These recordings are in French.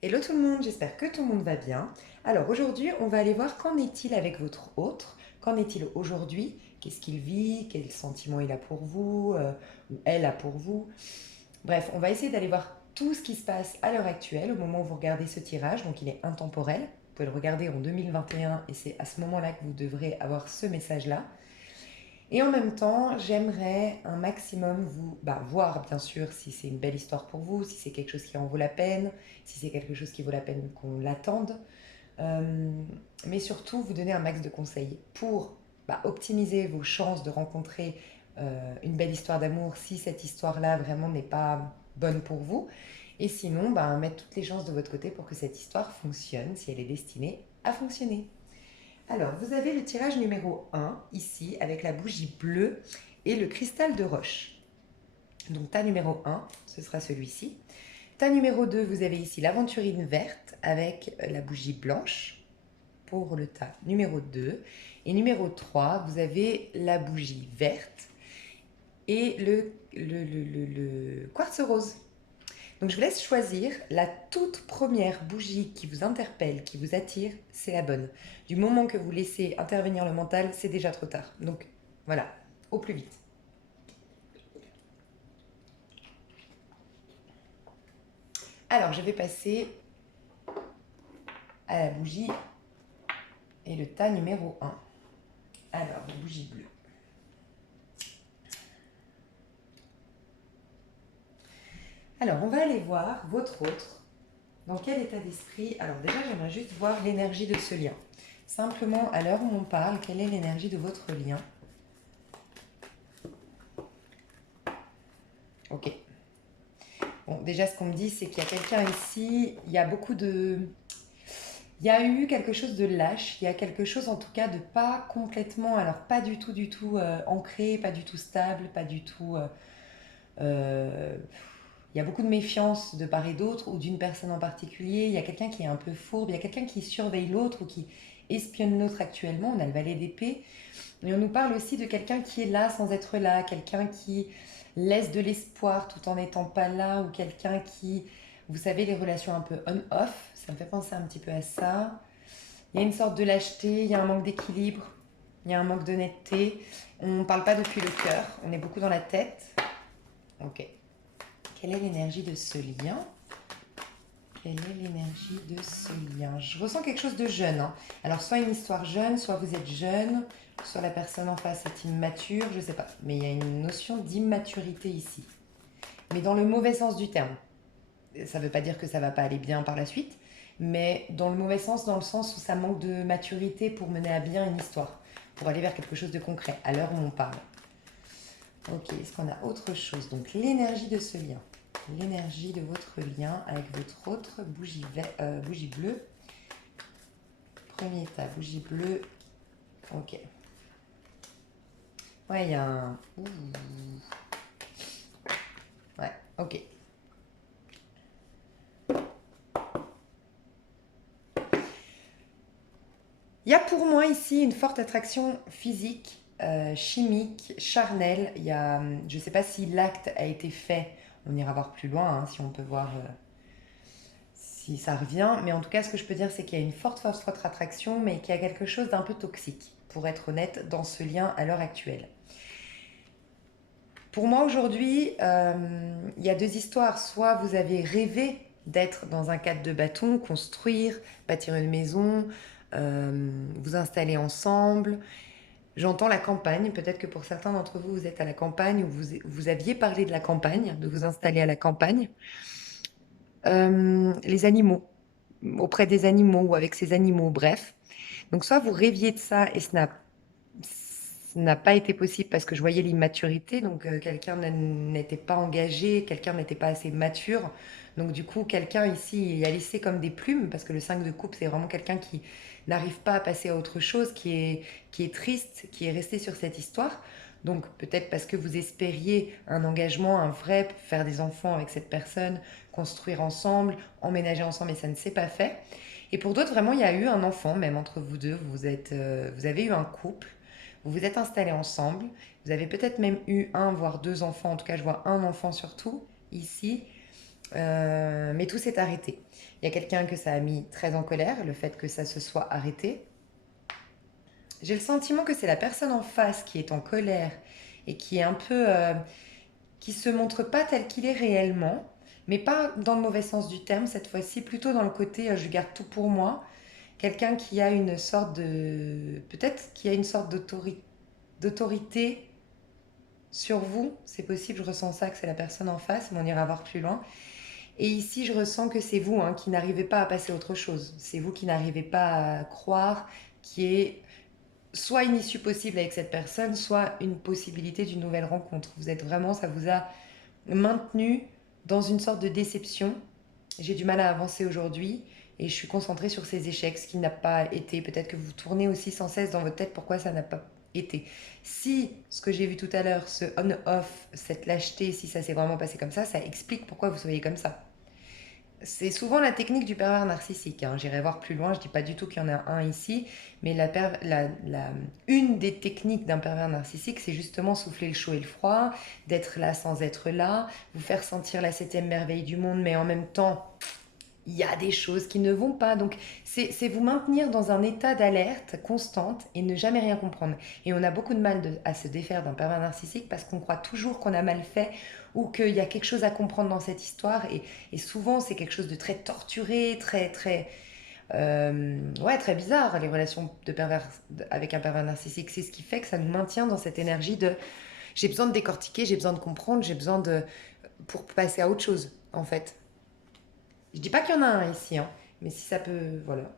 Hello tout le monde, j'espère que tout le monde va bien. Alors aujourd'hui, on va aller voir qu'en est-il avec votre autre, qu'en est-il aujourd'hui, qu'est-ce qu'il vit, quels sentiments il a pour vous, ou elle a pour vous. Bref, on va essayer d'aller voir tout ce qui se passe à l'heure actuelle, au moment où vous regardez ce tirage, donc il est intemporel. Vous pouvez le regarder en 2021 et c'est à ce moment-là que vous devrez avoir ce message-là. Et en même temps, j'aimerais un maximum vous voir, bien sûr, si c'est une belle histoire pour vous, si c'est quelque chose qui en vaut la peine, si c'est quelque chose qui vaut la peine qu'on l'attende. Euh, mais surtout, vous donner un max de conseils pour optimiser vos chances de rencontrer une belle histoire d'amour si cette histoire-là vraiment n'est pas bonne pour vous. Et sinon, mettre toutes les chances de votre côté pour que cette histoire fonctionne, si elle est destinée à fonctionner. Alors, vous avez le tirage numéro 1 ici avec la bougie bleue et le cristal de roche. Donc, tas numéro 1, ce sera celui-ci. Tas numéro 2, vous avez ici l'aventurine verte avec la bougie blanche pour le tas numéro 2. Et numéro 3, vous avez la bougie verte et le quartz rose. Donc je vous laisse choisir la toute première bougie qui vous interpelle, qui vous attire, c'est la bonne. Du moment que vous laissez intervenir le mental, c'est déjà trop tard. Donc voilà, au plus vite. Alors je vais passer à la bougie et le tas numéro 1. Alors, la bougie bleue. Alors, on va aller voir votre autre. Dans quel état d'esprit? Alors déjà, j'aimerais juste voir l'énergie de ce lien. Simplement, à l'heure où on parle, quelle est l'énergie de votre lien? Ok. Bon, déjà, ce qu'on me dit, c'est qu'il y a quelqu'un ici, il y a beaucoup de... Il y a eu quelque chose de lâche, il y a quelque chose en tout cas de pas complètement, alors pas du tout ancré, pas du tout stable, pas du tout... euh, il y a beaucoup de méfiance de part et d'autre ou d'une personne en particulier. Il y a quelqu'un qui est un peu fourbe, il y a quelqu'un qui surveille l'autre ou qui espionne l'autre actuellement. On a le valet d'épée. Et on nous parle aussi de quelqu'un qui est là sans être là, quelqu'un qui laisse de l'espoir tout en n'étant pas là, ou quelqu'un qui, vous savez, les relations un peu on-off, ça me fait penser un petit peu à ça. Il y a une sorte de lâcheté, il y a un manque d'équilibre, il y a un manque d'honnêteté. On ne parle pas depuis le cœur, on est beaucoup dans la tête. Ok. Quelle est l'énergie de ce lien? Quelle est l'énergie de ce lien? Je ressens quelque chose de jeune, hein. Alors, soit une histoire jeune, soit vous êtes jeune, soit la personne en face est immature, je ne sais pas. Mais il y a une notion d'immaturité ici. Mais dans le mauvais sens du terme. Ça ne veut pas dire que ça ne va pas aller bien par la suite, mais dans le mauvais sens, dans le sens où ça manque de maturité pour mener à bien une histoire, pour aller vers quelque chose de concret, à l'heure où on parle. Ok, est-ce qu'on a autre chose? Donc, l'énergie de ce lien. L'énergie de votre lien avec votre autre bougie bleue. Premier état, bougie bleue. Ok. Ouais, il y a un... Ouh. Ouais, ok. Il y a pour moi ici une forte attraction physique, chimique, charnelle. Il y a, je ne sais pas si l'acte a été fait. On ira voir plus loin, hein, si on peut voir si ça revient. Mais en tout cas, ce que je peux dire, c'est qu'il y a une forte attraction, mais qu'il y a quelque chose d'un peu toxique, pour être honnête, dans ce lien à l'heure actuelle. Pour moi, aujourd'hui, il y a deux histoires. Soit vous avez rêvé d'être dans un cadre de bâton, construire, bâtir une maison, vous installer ensemble. J'entends la campagne. Peut-être que pour certains d'entre vous, vous êtes à la campagne ou vous aviez parlé de la campagne, de vous installer à la campagne. Les animaux, auprès des animaux ou avec ces animaux, bref. Donc, soit vous rêviez de ça et ça n'a pas été possible parce que je voyais l'immaturité, donc quelqu'un n'était pas engagé, quelqu'un n'était pas assez mature. Donc du coup, quelqu'un ici il a laissé comme des plumes, parce que le 5 de coupe, c'est vraiment quelqu'un qui n'arrive pas à passer à autre chose, qui est triste, qui est resté sur cette histoire. Donc peut-être parce que vous espériez un engagement, un vrai, faire des enfants avec cette personne, construire ensemble, emménager ensemble, et ça ne s'est pas fait. Et pour d'autres, vraiment, il y a eu un enfant, même entre vous deux, vous avez eu un couple, vous vous êtes installés ensemble, vous avez peut-être même eu un, voire deux enfants, en tout cas je vois un enfant surtout, ici. Mais tout s'est arrêté. Il y a quelqu'un que ça a mis très en colère, le fait que ça se soit arrêté. J'ai le sentiment que c'est la personne en face qui est en colère et qui est un peu... qui se montre pas tel qu'il est réellement, mais pas dans le mauvais sens du terme cette fois-ci, plutôt dans le côté je garde tout pour moi. Quelqu'un qui a une sorte de... Peut-être qui a une sorte d'autorité sur vous. C'est possible, je ressens ça, que c'est la personne en face, mais on ira voir plus loin. Et ici, je ressens que c'est vous qui n'arrivez pas à passer à autre chose. C'est vous qui n'arrivez pas à croire qu'il y ait soit une issue possible avec cette personne, soit une possibilité d'une nouvelle rencontre. Vous êtes vraiment, ça vous a maintenu dans une sorte de déception. J'ai du mal à avancer aujourd'hui et je suis concentrée sur ces échecs, ce qui n'a pas été. Peut-être que vous tournez aussi sans cesse dans votre tête pourquoi ça n'a pas été. Si ce que j'ai vu tout à l'heure, ce on-off, cette lâcheté, si ça s'est vraiment passé comme ça explique pourquoi vous soyez comme ça. C'est souvent la technique du pervers narcissique. J'irai voir plus loin, je ne dis pas du tout qu'il y en a un ici, mais une des techniques d'un pervers narcissique, c'est justement souffler le chaud et le froid, d'être là sans être là, vous faire sentir la septième merveille du monde, mais en même temps, il y a des choses qui ne vont pas. Donc, c'est vous maintenir dans un état d'alerte constante et ne jamais rien comprendre. Et on a beaucoup de mal à se défaire d'un pervers narcissique parce qu'on croit toujours qu'on a mal fait ou qu'il y a quelque chose à comprendre dans cette histoire. Et souvent, c'est quelque chose de très torturé, ouais, très bizarre, les relations de pervers avec un pervers narcissique. C'est ce qui fait que ça nous maintient dans cette énergie de j'ai besoin de décortiquer, j'ai besoin de comprendre, j'ai besoin de... pour passer à autre chose, en fait. Je dis pas qu'il y en a un ici, mais si ça peut, voilà,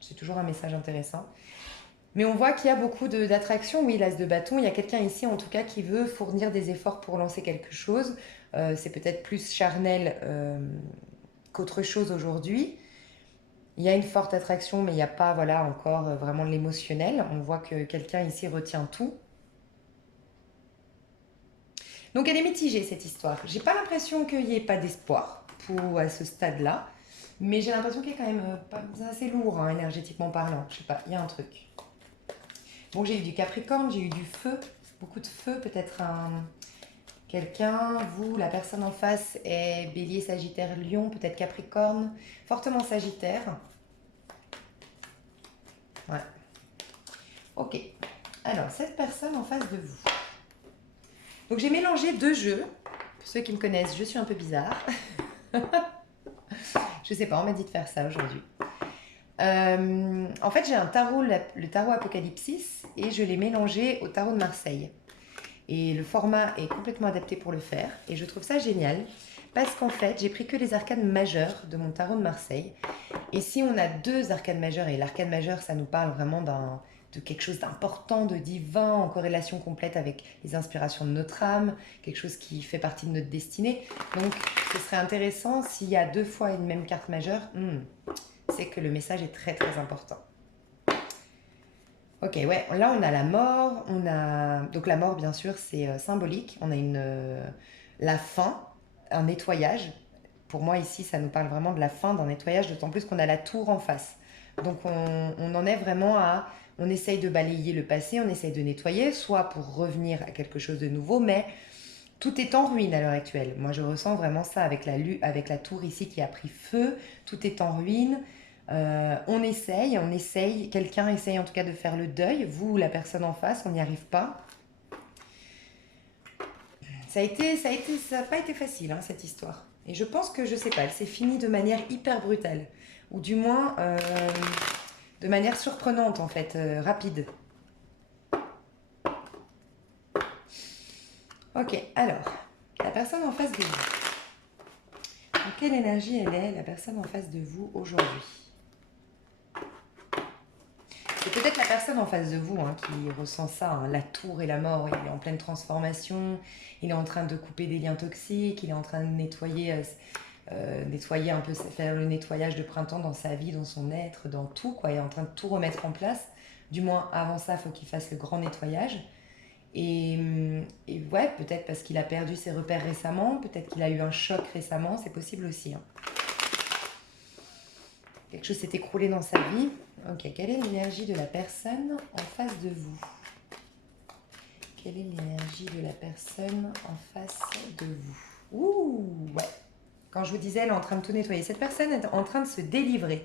c'est toujours un message intéressant. Mais on voit qu'il y a beaucoup d'attraction, oui, l'as de bâton. Il y a quelqu'un ici, en tout cas, qui veut fournir des efforts pour lancer quelque chose. C'est peut-être plus charnel qu'autre chose aujourd'hui. Il y a une forte attraction, mais il n'y a pas, voilà, encore vraiment l'émotionnel. On voit que quelqu'un ici retient tout. Donc elle est mitigée, cette histoire. J'ai pas l'impression qu'il n'y ait pas d'espoir à ce stade-là. Mais j'ai l'impression qu'il est quand même assez lourd, énergétiquement parlant. Je sais pas, il y a un truc. Bon, j'ai eu du Capricorne, j'ai eu du feu, beaucoup de feu, peut-être quelqu'un, vous, la personne en face est Bélier, Sagittaire, Lion, peut-être Capricorne, fortement Sagittaire. Ouais. Ok. Alors, cette personne en face de vous. Donc, j'ai mélangé deux jeux. Pour ceux qui me connaissent, je suis un peu bizarre. Je sais pas, on m'a dit de faire ça aujourd'hui. En fait, j'ai un tarot, le tarot Apocalypsis, et je l'ai mélangé au tarot de Marseille. Et le format est complètement adapté pour le faire. Et je trouve ça génial, parce qu'en fait, j'ai pris que les arcanes majeures de mon tarot de Marseille. Et si on a deux arcanes majeures, et l'arcane majeure, ça nous parle vraiment de quelque chose d'important, de divin, en corrélation complète avec les inspirations de notre âme, quelque chose qui fait partie de notre destinée. Donc, ce serait intéressant s'il y a deux fois une même carte majeure. C'est que le message est très très important. Ok, ouais, là on a la mort, donc la mort bien sûr c'est symbolique, on a la fin, un nettoyage. Pour moi ici ça nous parle vraiment de la fin d'un nettoyage, d'autant plus qu'on a la tour en face. Donc on en est vraiment on essaye de balayer le passé, on essaye de nettoyer, soit pour revenir à quelque chose de nouveau, mais tout est en ruine à l'heure actuelle. Moi, je ressens vraiment ça avec la tour ici qui a pris feu. Tout est en ruine. On essaye. Quelqu'un essaye en tout cas de faire le deuil. Vous, la personne en face, on n'y arrive pas. Ça n'a pas été facile, cette histoire. Et je pense que, je sais pas, elle s'est finie de manière hyper brutale. Ou du moins, de manière surprenante, en fait, rapide. Ok, alors, la personne en face de vous. Dans quelle énergie elle est, la personne en face de vous aujourd'hui? C'est peut-être la personne en face de vous qui ressent ça, la tour et la mort. Il est en pleine transformation, il est en train de couper des liens toxiques, il est en train de nettoyer un peu, faire le nettoyage de printemps dans sa vie, dans son être, dans tout, quoi. Il est en train de tout remettre en place. Du moins, avant ça, il faut qu'il fasse le grand nettoyage. Et ouais, peut-être parce qu'il a perdu ses repères récemment, peut-être qu'il a eu un choc récemment, c'est possible aussi. Quelque chose s'est écroulé dans sa vie. Ok, quelle est l'énergie de la personne en face de vous? Quelle est l'énergie de la personne en face de vous? Ouh, ouais. Quand je vous disais, elle est en train de tout nettoyer. Cette personne est en train de se délivrer,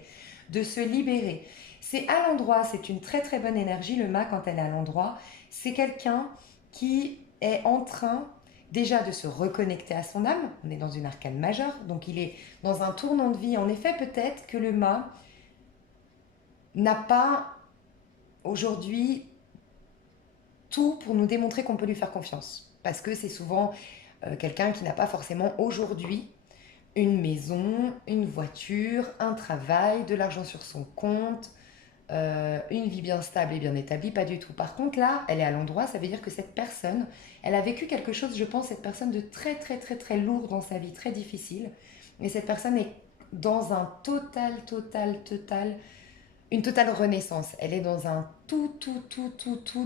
de se libérer. C'est à l'endroit, c'est une très très bonne énergie, le mât, quand elle est à l'endroit. C'est quelqu'un qui est en train déjà de se reconnecter à son âme. On est dans une arcane majeure, donc il est dans un tournant de vie. En effet, peut-être que le mât n'a pas aujourd'hui tout pour nous démontrer qu'on peut lui faire confiance. Parce que c'est souvent quelqu'un qui n'a pas forcément aujourd'hui une maison, une voiture, un travail, de l'argent sur son compte, une vie bien stable et bien établie, pas du tout. Par contre, là, elle est à l'endroit, ça veut dire que cette personne, elle a vécu quelque chose, je pense, cette personne de très, très, très, très lourd dans sa vie, très difficile. Et cette personne est dans un une totale renaissance. Elle est dans un tout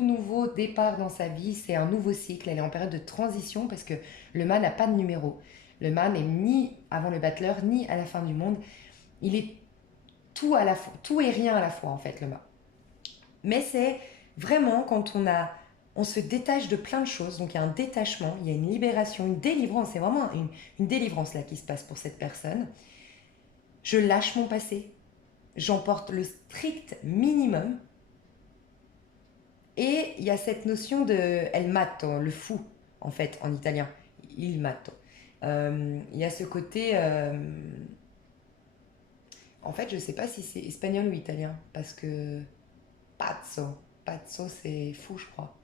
nouveau départ dans sa vie. C'est un nouveau cycle. Elle est en période de transition parce que le mât n'a pas de numéro. Le mât n'est ni avant le battleur, ni à la fin du monde. Il est tout à la fois, tout et rien à la fois en fait, le mât. Mais c'est vraiment quand on se détache de plein de choses. Donc il y a un détachement, il y a une libération, une délivrance. C'est vraiment une délivrance là qui se passe pour cette personne. Je lâche mon passé. J'emporte le strict minimum. Et il y a cette notion de el matto, le fou, en fait, en italien. Il matto. Il y a ce côté. En fait, je ne sais pas si c'est espagnol ou italien. Parce que pazzo. Pazzo, c'est fou, je crois.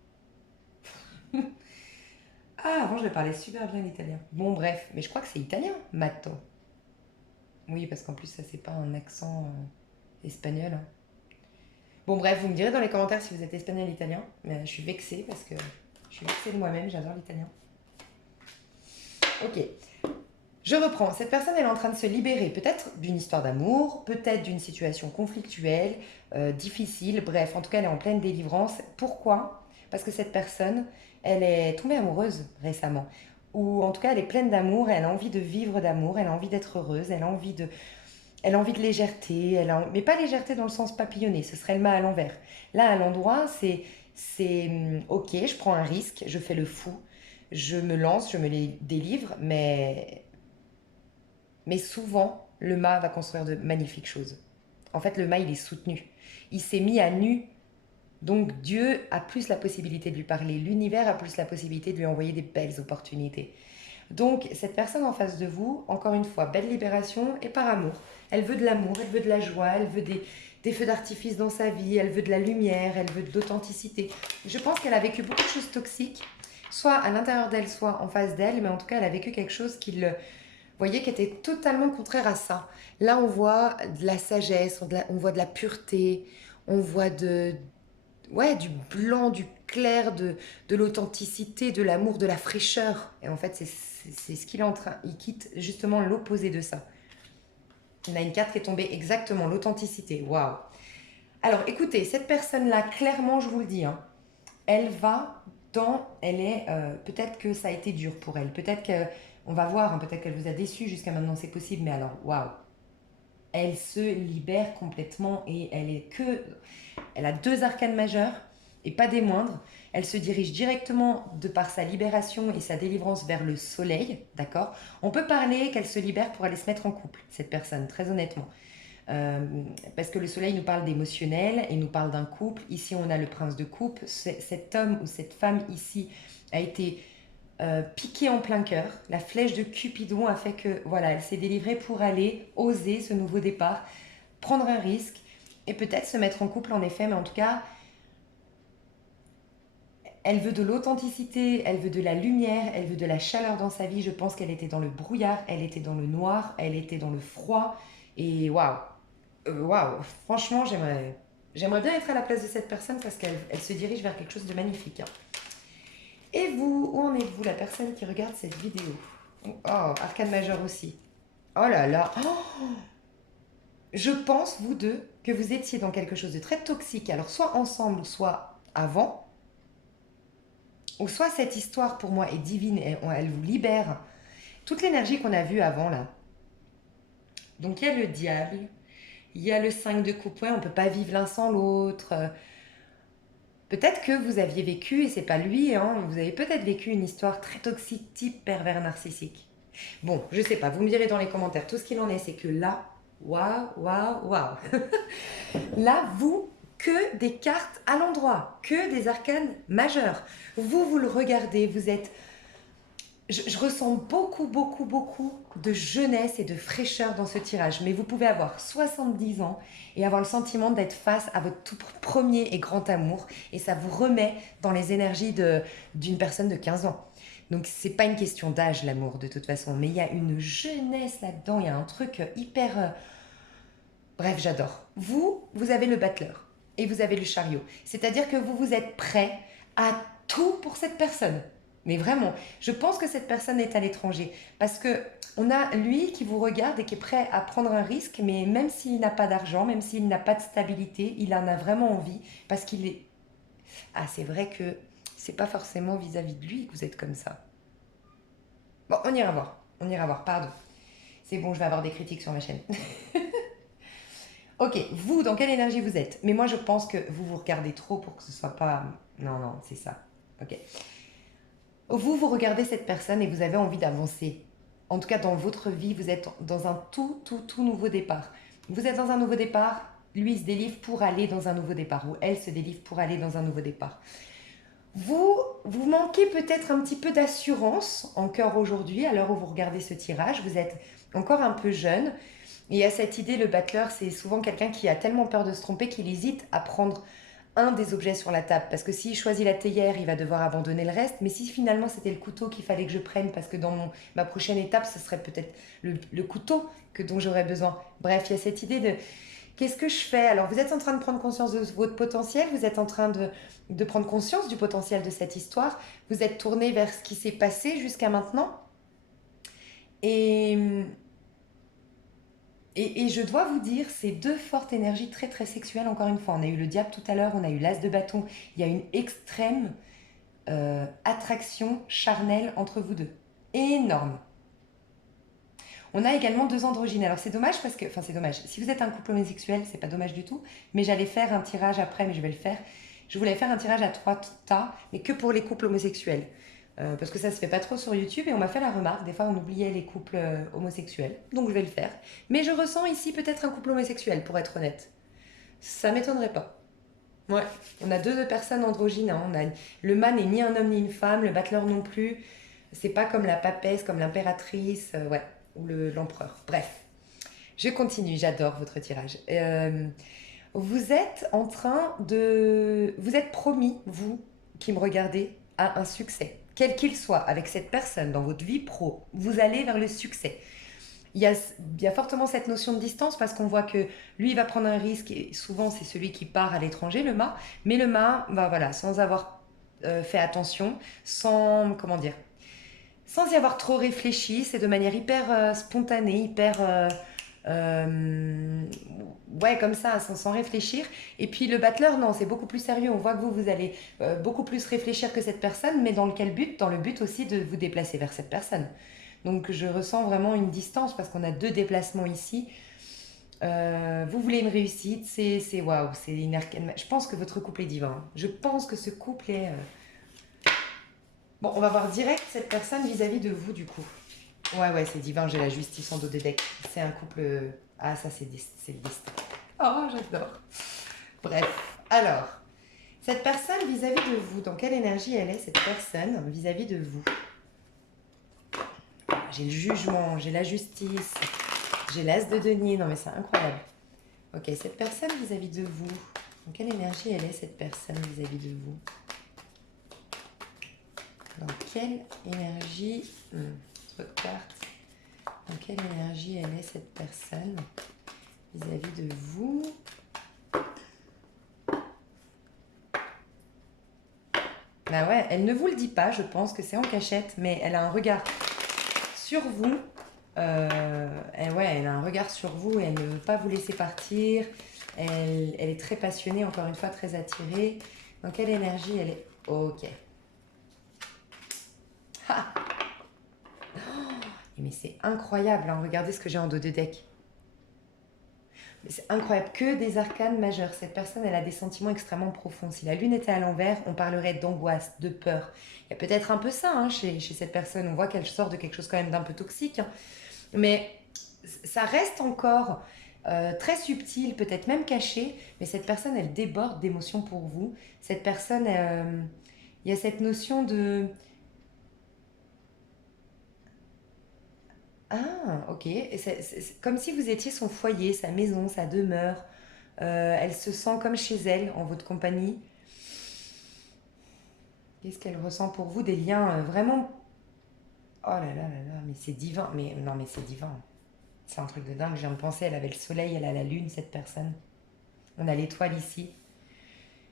Ah, avant, je parlais super bien l'italien. Bon, bref. Mais je crois que c'est italien, matto. Oui, parce qu'en plus, ça, c'est pas un accent espagnol, hein. Bon, bref, vous me direz dans les commentaires si vous êtes espagnol ou italien. Mais je suis vexée parce que je suis vexée de moi-même, j'adore l'italien. Ok, je reprends. Cette personne, elle est en train de se libérer peut-être d'une histoire d'amour, peut-être d'une situation conflictuelle, difficile. Bref, en tout cas, elle est en pleine délivrance. Pourquoi? Parce que cette personne, elle est tombée amoureuse récemment. Ou en tout cas, elle est pleine d'amour, elle a envie de vivre d'amour, elle a envie d'être heureuse, elle a envie de légèreté, mais pas légèreté dans le sens papillonné, ce serait le mât à l'envers. Là, à l'endroit, ok, je prends un risque, je fais le fou, je me lance, je me les délivre, mais souvent, le mât va construire de magnifiques choses. En fait, le mât, il est soutenu. Il s'est mis à nu, donc Dieu a plus la possibilité de lui parler, l'univers a plus la possibilité de lui envoyer des belles opportunités. Donc, cette personne en face de vous, encore une fois, belle libération et par amour. Elle veut de l'amour, elle veut de la joie, elle veut des feux d'artifice dans sa vie, elle veut de la lumière, elle veut de l'authenticité. Je pense qu'elle a vécu beaucoup de choses toxiques, soit à l'intérieur d'elle, soit en face d'elle, mais en tout cas, elle a vécu quelque chose qui était totalement contraire à ça. Là, on voit de la sagesse, on voit de la pureté, on voit ouais, du blanc, du clair, de l'authenticité, de l'amour, de la fraîcheur. Et en fait, c'est ce qu'il est en train. Il quitte justement l'opposé de ça. On a une carte qui est tombée exactement, l'authenticité. Waouh! Alors écoutez, cette personne-là, clairement, je vous le dis, hein, elle va dans. Elle est. Peut-être que ça a été dur pour elle. Peut-être que. On va voir, hein, peut-être qu'elle vous a déçu jusqu'à maintenant, c'est possible, mais alors, waouh! Elle se libère complètement et elle a deux arcanes majeures et pas des moindres. Elle se dirige directement de par sa libération et sa délivrance vers le soleil, d'accord? On peut parler qu'elle se libère pour aller se mettre en couple, cette personne, très honnêtement. Euh, Parce que le soleil nous parle d'émotionnel et nous parle d'un couple. Ici, on a le prince de coupe. Cet homme ou cette femme ici a été piquée en plein cœur. La flèche de Cupidon a fait que, voilà, elle s'est délivrée pour aller oser ce nouveau départ, prendre un risque et peut-être se mettre en couple en effet, mais en tout cas, elle veut de l'authenticité, elle veut de la lumière, elle veut de la chaleur dans sa vie. Je pense qu'elle était dans le brouillard, elle était dans le noir, elle était dans le froid. Et waouh, waouh, franchement, j'aimerais bien être à la place de cette personne parce qu'elle se dirige vers quelque chose de magnifique, hein. Et vous, où en êtes-vous, la personne qui regarde cette vidéo? Oh, arcane majeur aussi. Oh là là, oh, je pense, vous deux, que vous étiez dans quelque chose de très toxique. Alors, soit ensemble, soit avant. Ou soit cette histoire, pour moi, est divine, elle vous libère. Toute l'énergie qu'on a vue avant, là. Donc, il y a le diable, il y a le 5 de coupe. Ouais, on ne peut pas vivre l'un sans l'autre. Peut-être que vous aviez vécu, et c'est pas lui, hein, vous avez peut-être vécu une histoire très toxique, type pervers narcissique. Bon, je sais pas, vous me direz dans les commentaires. Tout ce qu'il en est, c'est que là, waouh, waouh, waouh. Là, vous, que des cartes à l'endroit, que des arcanes majeurs. Vous le regardez, vous êtes... Je ressens beaucoup, beaucoup, beaucoup de jeunesse et de fraîcheur dans ce tirage. Mais vous pouvez avoir 70 ans et avoir le sentiment d'être face à votre tout premier et grand amour. Et ça vous remet dans les énergies d'une personne de 15 ans. Donc, c'est pas une question d'âge, l'amour, de toute façon. Mais il y a une jeunesse là-dedans. Il y a un truc hyper... Bref, j'adore. Vous avez le battleur et vous avez le chariot. C'est-à-dire que vous êtes prêt à tout pour cette personne. Mais vraiment, je pense que cette personne est à l'étranger. Parce que on a lui qui vous regarde et qui est prêt à prendre un risque, mais même s'il n'a pas d'argent, même s'il n'a pas de stabilité, il en a vraiment envie. Parce qu'il est... Ah, c'est vrai que c'est pas forcément vis-à-vis de lui que vous êtes comme ça. Bon, on ira voir. On ira voir, pardon. C'est bon, je vais avoir des critiques sur ma chaîne. Ok, vous, dans quelle énergie vous êtes? Mais moi, je pense que vous regardez trop pour que ce soit pas... Non, non, c'est ça. Ok. Vous regardez cette personne et vous avez envie d'avancer. En tout cas, dans votre vie, vous êtes dans un tout nouveau départ. Vous êtes dans un nouveau départ, lui il se délivre pour aller dans un nouveau départ, ou elle se délivre pour aller dans un nouveau départ. Vous manquez peut-être un petit peu d'assurance encore aujourd'hui, à l'heure où vous regardez ce tirage. Vous êtes encore un peu jeune. Et à cette idée, le battleur, c'est souvent quelqu'un qui a tellement peur de se tromper qu'il hésite à prendre un des objets sur la table. Parce que s'il choisit la théière, il va devoir abandonner le reste. Mais si finalement c'était le couteau qu'il fallait que je prenne, parce que dans ma prochaine étape, ce serait peut-être le couteau dont j'aurais besoin. Bref, il y a cette idée de qu'est-ce que je fais? Alors, vous êtes en train de prendre conscience de votre potentiel, vous êtes en train de prendre conscience du potentiel de cette histoire, vous êtes tourné vers ce qui s'est passé jusqu'à maintenant. Et et je dois vous dire, c'est deux fortes énergies très sexuelles, encore une fois. On a eu le diable tout à l'heure, on a eu l'as de bâton. Il y a une extrême attraction charnelle entre vous deux. Énorme. On a également deux androgynes. Alors c'est dommage parce que... Enfin c'est dommage. Si vous êtes un couple homosexuel, c'est pas dommage du tout. Mais j'allais faire un tirage après, mais je vais le faire. Je voulais faire un tirage à 3 tas, mais que pour les couples homosexuels. Parce que ça se fait pas trop sur YouTube et on m'a fait la remarque, des fois on oubliait les couples homosexuels, donc je vais le faire. Mais je ressens ici peut-être un couple homosexuel, pour être honnête. Ça m'étonnerait pas. Ouais, on a deux personnes androgynes, hein. Le mât n'est ni un homme ni une femme, le battleur non plus. C'est pas comme la papesse, comme l'impératrice, ouais, ou l'empereur. Bref, je continue, j'adore votre tirage. Vous êtes en train de... Vous êtes promis, vous qui me regardez, à un succès. Quel qu'il soit, avec cette personne dans votre vie pro, vous allez vers le succès. Il y a fortement cette notion de distance parce qu'on voit que lui, il va prendre un risque et souvent, c'est celui qui part à l'étranger, le mât. Mais le mât, bah voilà, sans avoir fait attention, sans, comment dire, sans y avoir trop réfléchi, c'est de manière hyper spontanée, hyper... euh, ouais, comme ça, sans réfléchir. Et puis le battleur, non, c'est beaucoup plus sérieux. On voit que vous allez beaucoup plus réfléchir que cette personne, mais dans quel but? Dans le but aussi de vous déplacer vers cette personne. Donc je ressens vraiment une distance parce qu'on a deux déplacements ici. Vous voulez une réussite, c'est waouh, c'est une arcane. Je pense que votre couple est divin. Je pense que ce couple est... Bon, on va voir direct cette personne vis-à-vis de vous du coup. Ouais, c'est divin, j'ai la justice en dos des decks. C'est un couple... Ah, ça, c'est le destin. Oh, j'adore. Bref, alors, cette personne vis-à-vis de vous, dans quelle énergie elle est, cette personne vis-à-vis de vous? J'ai le jugement, j'ai la justice, j'ai l'as de denier. Non, mais c'est incroyable. Ok, cette personne vis-à-vis de vous, dans quelle énergie elle est, cette personne vis-à-vis de vous? Dans quelle énergie... Autre carte. Dans quelle énergie elle est, cette personne vis-à-vis de vous? Bah ouais, elle ne vous le dit pas, je pense que c'est en cachette, mais elle a un regard sur vous. Elle a un regard sur vous et elle ne veut pas vous laisser partir. Elle est très passionnée, encore une fois, très attirée. Dans quelle énergie elle est? Ok. Ha! Mais c'est incroyable, hein. Regardez ce que j'ai en dos de deck. C'est incroyable, que des arcanes majeurs. Cette personne, elle a des sentiments extrêmement profonds. Si la lune était à l'envers, on parlerait d'angoisse, de peur. Il y a peut-être un peu ça hein, chez cette personne. On voit qu'elle sort de quelque chose quand même d'un peu toxique. Hein. Mais ça reste encore très subtil, peut-être même caché. Mais cette personne, elle déborde d'émotions pour vous. Cette personne, il y a cette notion de... Ah, ok. Et c'est comme si vous étiez son foyer, sa maison, sa demeure. Elle se sent comme chez elle, en votre compagnie. Qu'est-ce qu'elle ressent pour vous? Des liens vraiment... Oh là là là là, mais c'est divin. Mais non, mais c'est divin. C'est un truc de dingue. Je viens de penser, elle avait le soleil, elle a la lune, cette personne. On a l'étoile ici.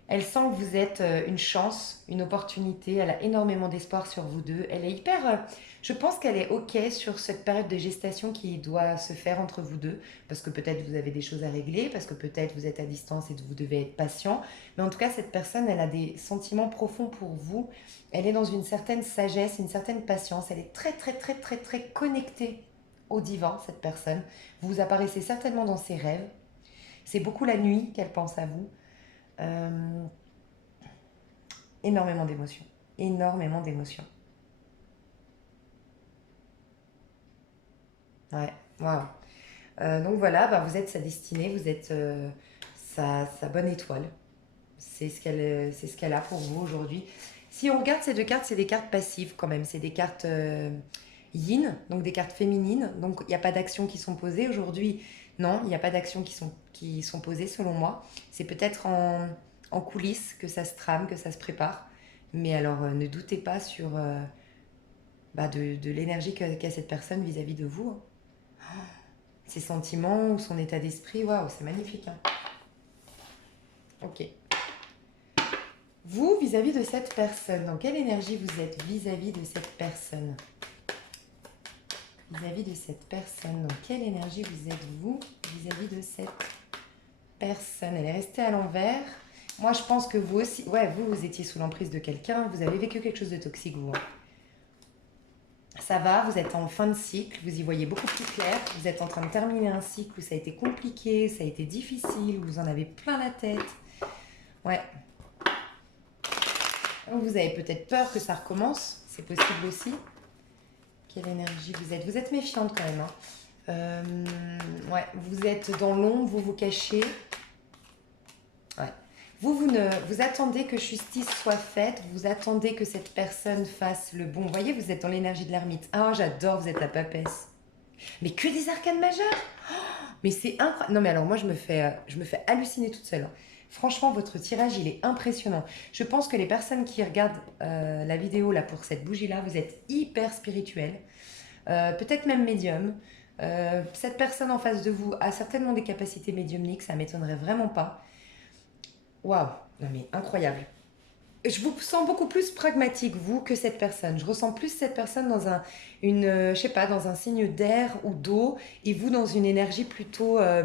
Elle sent que vous êtes une chance, une opportunité. Elle a énormément d'espoir sur vous deux. Elle est hyper. Je pense qu'elle est OK sur cette période de gestation qui doit se faire entre vous deux. Parce que peut-être vous avez des choses à régler, parce que peut-être vous êtes à distance et vous devez être patient. Mais en tout cas, cette personne, elle a des sentiments profonds pour vous. Elle est dans une certaine sagesse, une certaine patience. Elle est très, très, très, très, très connectée au divin, cette personne. Vous apparaissez certainement dans ses rêves. C'est beaucoup la nuit qu'elle pense à vous. Euh, énormément d'émotions. Énormément d'émotions. Ouais, waouh. Donc voilà, bah, vous êtes sa destinée, vous êtes sa bonne étoile. C'est ce qu'elle a pour vous aujourd'hui. Si on regarde ces deux cartes, c'est des cartes passives quand même. C'est des cartes yin, donc des cartes féminines. Donc il n'y a pas d'actions qui sont posées aujourd'hui. Non, il n'y a pas d'actions qui sont posées selon moi. C'est peut-être en coulisses que ça se trame, que ça se prépare. Mais alors ne doutez pas sur bah, de l'énergie qu'a cette personne vis-à-vis de vous. Hein. Ses sentiments ou son état d'esprit, waouh, c'est magnifique. Hein. Ok. Vous, vis-à-vis de cette personne, dans quelle énergie vous êtes vis-à-vis de cette personne? Vis-à-vis de cette personne, dans quelle énergie vous êtes vous vis-à-vis de cette personne? Elle est restée à l'envers. Moi, je pense que vous aussi, ouais, vous étiez sous l'emprise de quelqu'un, vous avez vécu quelque chose de toxique, vous. Hein. Ça va, vous êtes en fin de cycle, vous y voyez beaucoup plus clair, vous êtes en train de terminer un cycle où ça a été compliqué, ça a été difficile, où vous en avez plein la tête. Ouais. Vous avez peut-être peur que ça recommence, c'est possible aussi. Quelle énergie vous êtes? Vous êtes méfiante quand même. Hein. Ouais, vous êtes dans l'ombre, vous vous cachez. Ouais. Vous attendez que justice soit faite, vous attendez que cette personne fasse le bon. Vous voyez, vous êtes dans l'énergie de l'ermite. Ah, j'adore, vous êtes la papesse. Mais que des arcanes majeures. Mais c'est incroyable. Non, mais alors moi, je me fais halluciner toute seule. Hein. Franchement, votre tirage, il est impressionnant. Je pense que les personnes qui regardent la vidéo là pour cette bougie-là, vous êtes hyper spirituel, peut-être même médium. Cette personne en face de vous a certainement des capacités médiumniques, ça m'étonnerait vraiment pas. Waouh, non mais incroyable. Je vous sens beaucoup plus pragmatique, vous, que cette personne. Je ressens plus cette personne dans je sais pas, dans un signe d'air ou d'eau, et vous dans une énergie plutôt, ouais,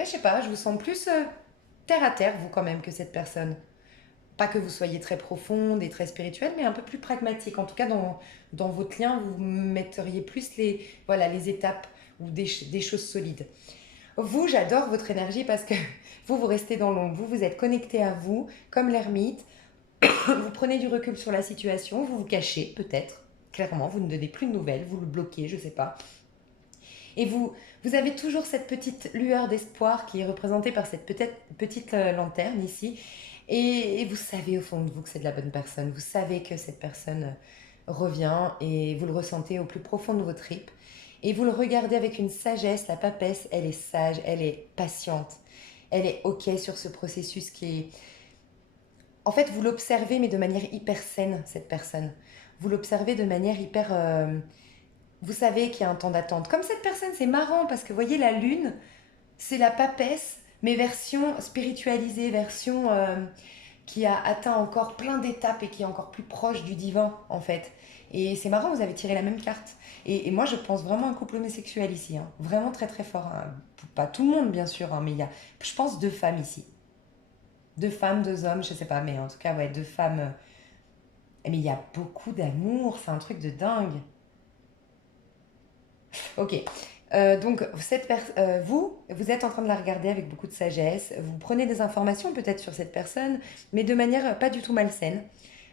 je sais pas, je vous sens plus terre à terre, vous quand même, que cette personne. Pas que vous soyez très profonde et très spirituelle, mais un peu plus pragmatique. En tout cas, dans votre lien, vous metteriez plus voilà, les étapes ou des choses solides. Vous, j'adore votre énergie parce que vous restez dans l'ombre. Vous êtes connecté à vous, comme l'ermite. Vous prenez du recul sur la situation, vous vous cachez, peut-être. Clairement, vous ne donnez plus de nouvelles, vous le bloquez, je sais pas. Et vous avez toujours cette petite lueur d'espoir qui est représentée par cette petite lanterne ici. Et vous savez au fond de vous que c'est de la bonne personne. Vous savez que cette personne revient et vous le ressentez au plus profond de vos tripes. Et vous le regardez avec une sagesse. La papesse, elle est sage, elle est patiente. Elle est OK sur ce processus qui est... En fait, vous l'observez, mais de manière hyper saine, cette personne. Vous l'observez de manière hyper... vous savez qu'il y a un temps d'attente. Comme cette personne, c'est marrant parce que, vous voyez, la lune, c'est la papesse, mais version spiritualisée, version qui a atteint encore plein d'étapes et qui est encore plus proche du divin, en fait. Et c'est marrant, vous avez tiré la même carte. Et moi, je pense vraiment à un couple homosexuel ici. Hein. Vraiment très très fort. Hein. Pas tout le monde, bien sûr, hein, mais il y a, je pense, deux femmes ici. Deux femmes, deux hommes, je sais pas, mais en tout cas, ouais, deux femmes. Mais il y a beaucoup d'amour, c'est un truc de dingue. Ok. Donc, vous êtes en train de la regarder avec beaucoup de sagesse. Vous prenez des informations peut-être sur cette personne, mais de manière pas du tout malsaine.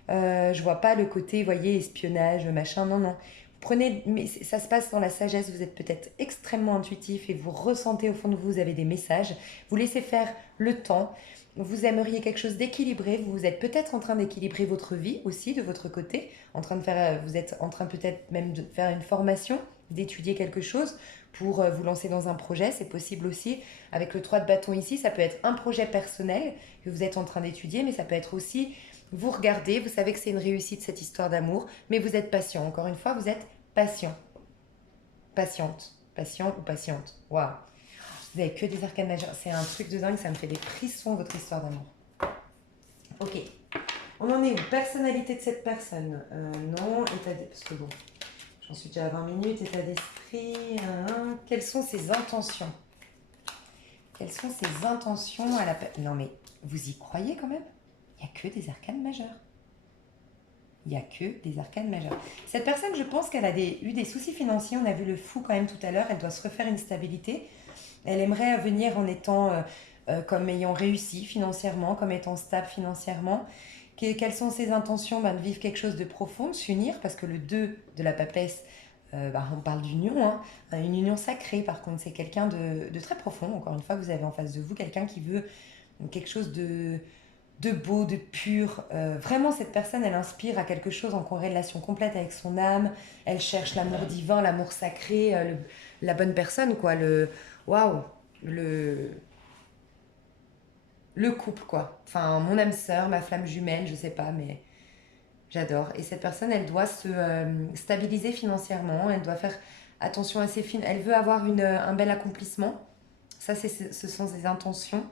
Je vois pas le côté, voyez, espionnage, machin, non, non. Vous prenez, mais ça se passe dans la sagesse, vous êtes peut-être extrêmement intuitif et vous ressentez au fond de vous, vous avez des messages. Vous laissez faire le temps. Vous aimeriez quelque chose d'équilibré. Vous êtes peut-être en train d'équilibrer votre vie aussi de votre côté. En train de faire, vous êtes en train peut-être même de faire une formation, d'étudier quelque chose pour vous lancer dans un projet. C'est possible aussi. Avec le 3 de bâton ici, ça peut être un projet personnel que vous êtes en train d'étudier, mais ça peut être aussi vous regardez, vous savez que c'est une réussite cette histoire d'amour, mais vous êtes patient. Encore une fois, vous êtes patient. Patiente. Patient ou patiente. Waouh. Vous avez que des arcanes majeures. C'est un truc de dingue, ça me fait des frissons votre histoire d'amour. Ok. On en est où? Personnalité de cette personne. Non, état d'esprit. Parce que bon, j'en suis déjà à 20 minutes. État d'esprit. Quelles sont ses intentions? Quelles sont ses intentions à la... Non mais, vous y croyez quand même? Il n'y a que des arcanes majeures. Il n'y a que des arcanes majeures. Cette personne, je pense qu'elle a eu des soucis financiers. On a vu le fou quand même tout à l'heure. Elle doit se refaire une stabilité. Elle aimerait venir en étant comme ayant réussi financièrement, comme étant stable financièrement. Quelles sont ses intentions? De vivre quelque chose de profond, de s'unir, parce que le 2 de la papesse, on parle d'union, hein, une union sacrée. Par contre, c'est quelqu'un de très profond. Encore une fois, vous avez en face de vous quelqu'un qui veut quelque chose de beau, de pur. Vraiment, cette personne, elle inspire à quelque chose en corrélation complète avec son âme. Elle cherche l'amour divin, l'amour sacré, la bonne personne, quoi. Waouh, le, le couple, quoi. Enfin, mon âme sœur, ma flamme jumelle, je sais pas, mais j'adore. Et cette personne, elle doit se stabiliser financièrement. Elle doit faire attention à ses films. Elle veut avoir un bel accomplissement. Ça, ce sont ses intentions.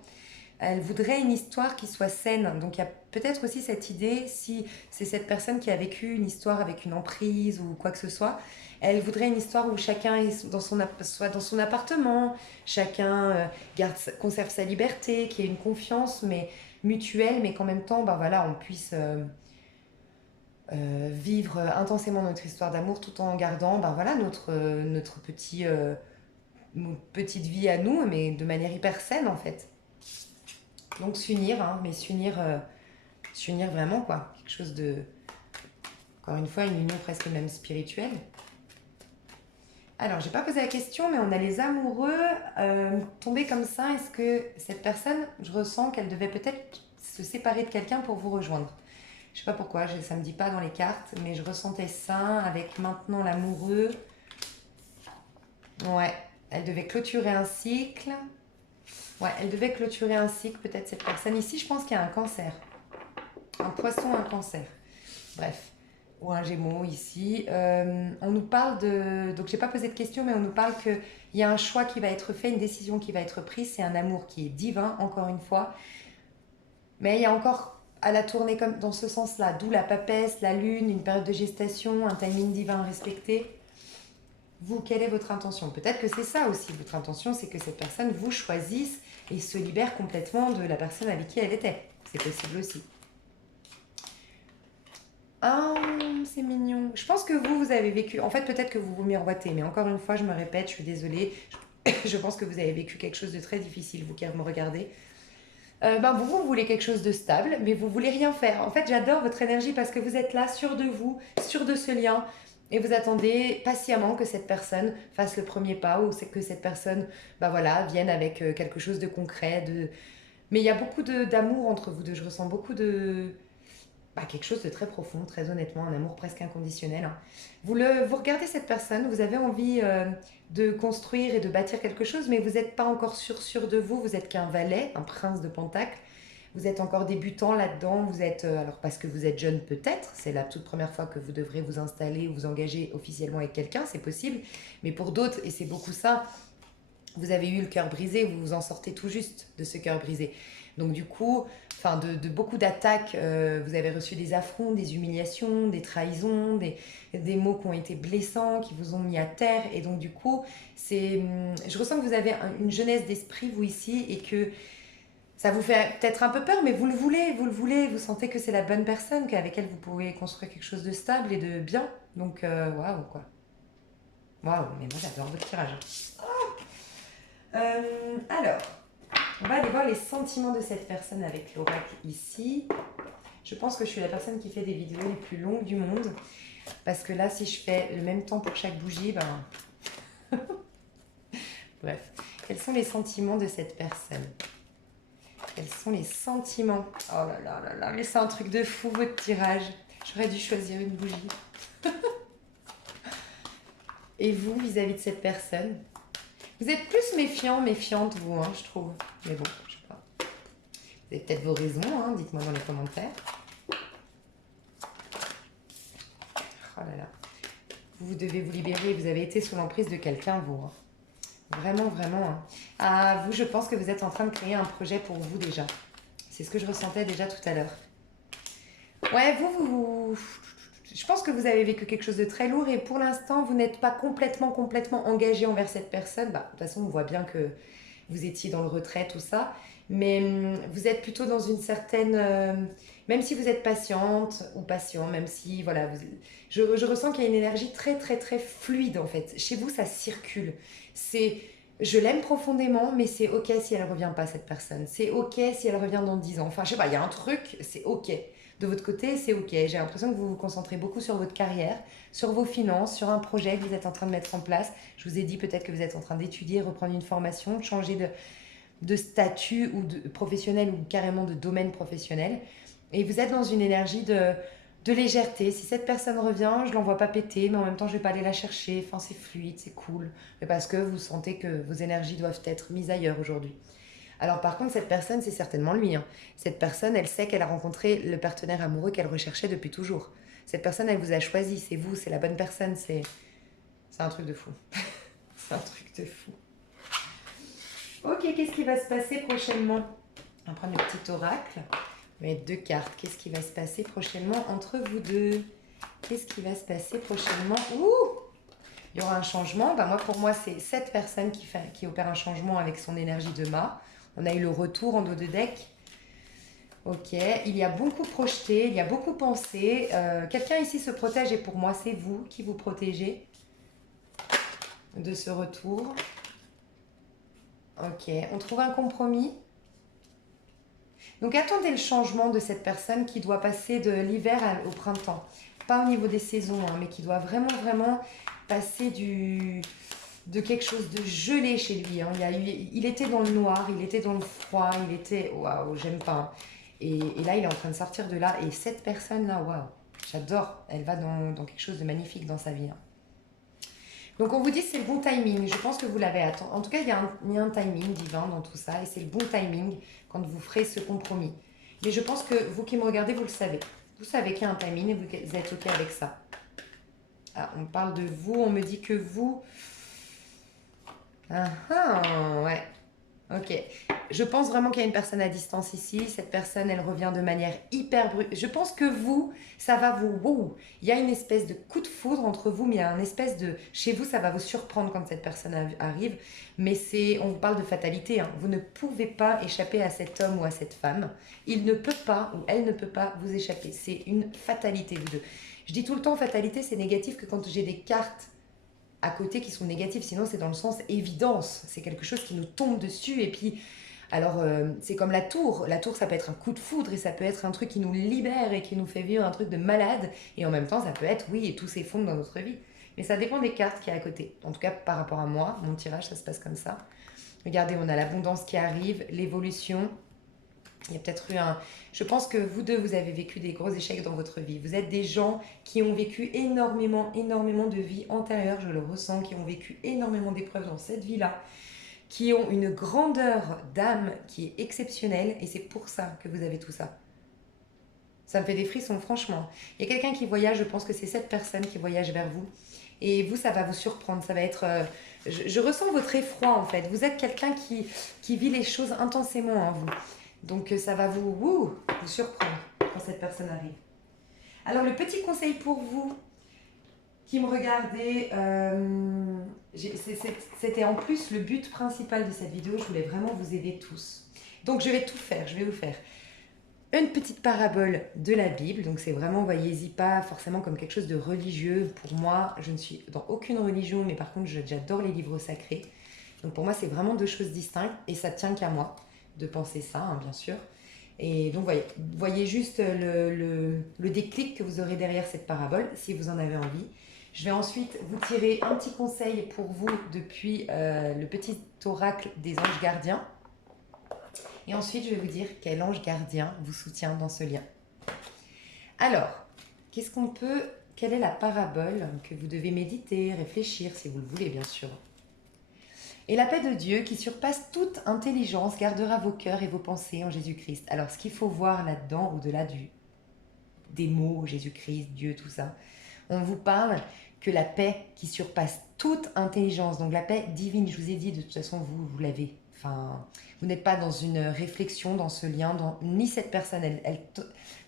Elle voudrait une histoire qui soit saine. Donc il y a peut-être aussi cette idée, si c'est cette personne qui a vécu une histoire avec une emprise ou quoi que ce soit, elle voudrait une histoire où chacun est soit dans son appartement, chacun conserve sa liberté, qu'il y ait une confiance mais mutuelle, mais qu'en même temps, voilà, on puisse vivre intensément notre histoire d'amour tout en gardant voilà, notre notre petite vie à nous, mais de manière hyper saine en fait. Donc s'unir, hein, mais s'unir vraiment, quoi. Quelque chose de... Encore une fois, une union presque même spirituelle. Alors, j'ai pas posé la question, mais on a les amoureux tombés comme ça. Est-ce que cette personne, je ressens qu'elle devait peut-être se séparer de quelqu'un pour vous rejoindre? Je sais pas pourquoi, ça me dit pas dans les cartes, mais je ressentais ça avec maintenant l'amoureux. Ouais, elle devait clôturer un cycle. Ouais, elle devait clôturer un cycle, peut-être cette personne. Ici, je pense qu'il y a un cancer. Un poisson, un cancer. Bref. Ou un gémeau ici. On nous parle de... Donc, j'ai pas posé de question, mais on nous parle qu'il y a un choix qui va être fait, une décision qui va être prise. C'est un amour qui est divin, encore une fois. Mais il y a encore à la tournée comme dans ce sens-là. D'où la papesse, la lune, une période de gestation, un timing divin respecté. Vous, quelle est votre intention? Peut-être que c'est ça aussi. Votre intention, c'est que cette personne vous choisisse et se libère complètement de la personne avec qui elle était. C'est possible aussi. Ah, c'est mignon. Je pense que vous avez vécu... En fait, peut-être que vous vous miroitez, mais encore une fois, je me répète, je suis désolée. Je pense que vous avez vécu quelque chose de très difficile, vous qui me regardez. Vous voulez quelque chose de stable, mais vous voulez rien faire. En fait, j'adore votre énergie parce que vous êtes là, sûr de vous, sûr de ce lien, et vous attendez patiemment que cette personne fasse le premier pas ou que cette personne, voilà, vienne avec quelque chose de concret. Mais il y a beaucoup d'amour entre vous deux. Je ressens beaucoup de quelque chose de très profond, très honnêtement, un amour presque inconditionnel, hein. Vous regardez cette personne, vous avez envie de construire et de bâtir quelque chose, mais vous n'êtes pas encore sûr de vous, vous êtes qu'un valet, un prince de Pentacle, vous êtes encore débutant là-dedans, vous êtes, alors parce que vous êtes jeune peut-être, c'est la toute première fois que vous devrez vous installer ou vous engager officiellement avec quelqu'un, c'est possible, mais pour d'autres, et c'est beaucoup ça, vous avez eu le cœur brisé, vous vous en sortez tout juste de ce cœur brisé. Donc du coup, de beaucoup d'attaques, vous avez reçu des affronts, des humiliations, des trahisons, des mots qui ont été blessants, qui vous ont mis à terre. Et donc du coup, je ressens que vous avez une jeunesse d'esprit, vous ici, et que ça vous fait peut-être un peu peur, mais vous sentez que c'est la bonne personne, qu'avec elle vous pouvez construire quelque chose de stable et de bien. Donc waouh, quoi. Waouh, mais moi j'adore votre tirage. Alors, on va aller voir les sentiments de cette personne avec l'oracle ici. Je pense que je suis la personne qui fait des vidéos les plus longues du monde. Parce que là, si je fais le même temps pour chaque bougie, ben... Bref. Quels sont les sentiments de cette personne? Quels sont les sentiments? Oh là là là là, mais c'est un truc de fou votre tirage. J'aurais dû choisir une bougie. Et vous, vis-à-vis de cette personne? Vous êtes plus méfiant, méfiante, vous, hein, je trouve. Mais bon, je sais pas. Vous avez peut-être vos raisons, hein, dites-moi dans les commentaires. Oh là là. Vous devez vous libérer, vous avez été sous l'emprise de quelqu'un, vous. Hein. Vraiment, vraiment. Hein. Ah, vous, je pense que vous êtes en train de créer un projet pour vous déjà. C'est ce que je ressentais déjà tout à l'heure. Ouais, vous... Je pense que vous avez vécu quelque chose de très lourd et pour l'instant, vous n'êtes pas complètement engagé envers cette personne. Bah, de toute façon, on voit bien que vous étiez dans le retrait, tout ça. Mais vous êtes plutôt dans une certaine... même si vous êtes patiente ou patient, même si... Voilà, je ressens qu'il y a une énergie très, très, très fluide, en fait. Chez vous, ça circule. C'est... Je l'aime profondément, mais c'est ok si elle revient pas, cette personne. C'est ok si elle revient dans 10 ans. Enfin, je sais pas, il y a un truc, c'est ok. De votre côté, c'est ok. J'ai l'impression que vous vous concentrez beaucoup sur votre carrière, sur vos finances, sur un projet que vous êtes en train de mettre en place. Je vous ai dit peut-être que vous êtes en train d'étudier, reprendre une formation, changer de statut ou de professionnel ou carrément de domaine professionnel. Et vous êtes dans une énergie de légèreté. Si cette personne revient, je ne l'envoie pas péter, mais en même temps, je ne vais pas aller la chercher. Enfin, c'est fluide, c'est cool. Mais parce que vous sentez que vos énergies doivent être mises ailleurs aujourd'hui. Alors par contre, cette personne, c'est certainement lui. Hein. Cette personne, elle sait qu'elle a rencontré le partenaire amoureux qu'elle recherchait depuis toujours. Cette personne, elle vous a choisi, c'est vous, c'est la bonne personne. C'est un truc de fou. C'est un truc de fou. Ok, qu'est-ce qui va se passer prochainement? On va prendre le petit oracle. On va mettre 2 cartes. Qu'est-ce qui va se passer prochainement entre vous deux? Qu'est-ce qui va se passer prochainement? Ouh! Il y aura un changement. Ben moi, pour moi, c'est cette personne qui opère un changement avec son énergie de mât. On a eu le retour en dos de deck. Ok, il y a beaucoup projeté, il y a beaucoup pensé. Quelqu'un ici se protège et pour moi, c'est vous qui vous protégez de ce retour. Ok, on trouve un compromis. Donc attendez le changement de cette personne qui doit passer de l'hiver au printemps. Pas au niveau des saisons, hein, mais qui doit vraiment, vraiment passer de quelque chose de gelé chez lui. Hein. Il était dans le noir, il était dans le froid, il était... Waouh, j'aime pas. Hein. Et là, il est en train de sortir de là. Et cette personne-là, waouh, j'adore. Elle va dans quelque chose de magnifique dans sa vie. Hein. Donc on vous dit que c'est le bon timing. Je pense que vous l'avez attendu. En tout cas, il y a un timing divin dans tout ça. Et c'est le bon timing quand vous ferez ce compromis. Mais je pense que vous qui me regardez, vous le savez. Vous savez qu'il y a un timing et vous êtes OK avec ça. Ah, on parle de vous. On me dit que vous... Ah ah, ouais. Ok. Je pense vraiment qu'il y a une personne à distance ici. Cette personne, elle revient de manière hyper brusque. Je pense que vous, ça va vous... Wow. Il y a une espèce de coup de foudre entre vous, mais il y a un espèce de... Chez vous, ça va vous surprendre quand cette personne arrive. Mais c'est... On vous parle de fatalité. Hein. Vous ne pouvez pas échapper à cet homme ou à cette femme. Il ne peut pas ou elle ne peut pas vous échapper. C'est une fatalité, vous deux. Je dis tout le temps, fatalité, c'est négatif que quand j'ai des cartes à côté qui sont négatifs, sinon c'est dans le sens évidence, c'est quelque chose qui nous tombe dessus et puis alors c'est comme la tour, ça peut être un coup de foudre et ça peut être un truc qui nous libère et qui nous fait vivre un truc de malade et en même temps ça peut être oui et tout s'effondre dans notre vie, mais ça dépend des cartes qu'il y a à côté, en tout cas par rapport à moi, mon tirage ça se passe comme ça, regardez on a l'abondance qui arrive, l'évolution. Il y a peut-être eu un... Je pense que vous deux, vous avez vécu des gros échecs dans votre vie. Vous êtes des gens qui ont vécu énormément, énormément de vie antérieure, je le ressens, qui ont vécu énormément d'épreuves dans cette vie-là, qui ont une grandeur d'âme qui est exceptionnelle et c'est pour ça que vous avez tout ça. Ça me fait des frissons, franchement. Il y a quelqu'un qui voyage, je pense que c'est cette personne qui voyage vers vous. Et vous, ça va vous surprendre, ça va être... je ressens votre effroi, en fait. Vous êtes quelqu'un qui vit les choses intensément en vous. Donc ça va vous surprendre quand cette personne arrive. Alors le petit conseil pour vous qui me regardez, c'était en plus le but principal de cette vidéo, je voulais vraiment vous aider tous. Donc je vais tout faire, je vais vous faire une petite parabole de la Bible. Donc c'est vraiment, voyez-y pas forcément comme quelque chose de religieux. Pour moi, je ne suis dans aucune religion, mais par contre, j'adore les livres sacrés. Donc pour moi, c'est vraiment deux choses distinctes et ça tient qu'à moi de penser ça, hein, bien sûr. Et donc voyez juste le déclic que vous aurez derrière cette parabole, si vous en avez envie. Je vais ensuite vous tirer un petit conseil pour vous depuis le petit oracle des anges gardiens. Et ensuite, je vais vous dire quel ange gardien vous soutient dans ce lien. Alors, quelle est la parabole que vous devez méditer, réfléchir, si vous le voulez, bien sûr. Et la paix de Dieu, qui surpasse toute intelligence, gardera vos cœurs et vos pensées en Jésus-Christ. Alors, ce qu'il faut voir là-dedans, au-delà des mots, Jésus-Christ, Dieu, tout ça, on vous parle que la paix qui surpasse toute intelligence, donc la paix divine, je vous ai dit, de toute façon, vous l'avez. Enfin, vous n'êtes pas dans une réflexion, dans ce lien, ni cette personne.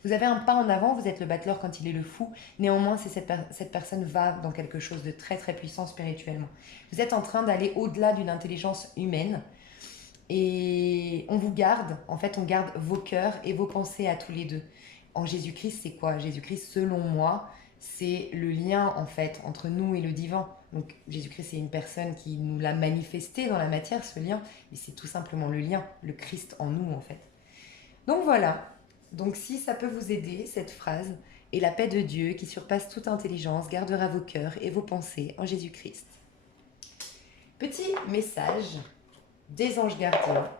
Vous avez un pas en avant, vous êtes le battleur quand il est le fou. Néanmoins, cette personne va dans quelque chose de très très puissant spirituellement. Vous êtes en train d'aller au-delà d'une intelligence humaine. Et on vous garde, en fait, on garde vos cœurs et vos pensées à tous les deux. En Jésus-Christ, c'est quoi? Jésus-Christ, selon moi, c'est le lien, en fait, entre nous et le divin. Donc, Jésus-Christ, c'est une personne qui nous l'a manifesté dans la matière, ce lien. Et c'est tout simplement le lien, le Christ en nous, en fait. Donc, voilà. Donc, si ça peut vous aider, cette phrase, et la paix de Dieu, qui surpasse toute intelligence, gardera vos cœurs et vos pensées en Jésus-Christ. Petit message des anges gardiens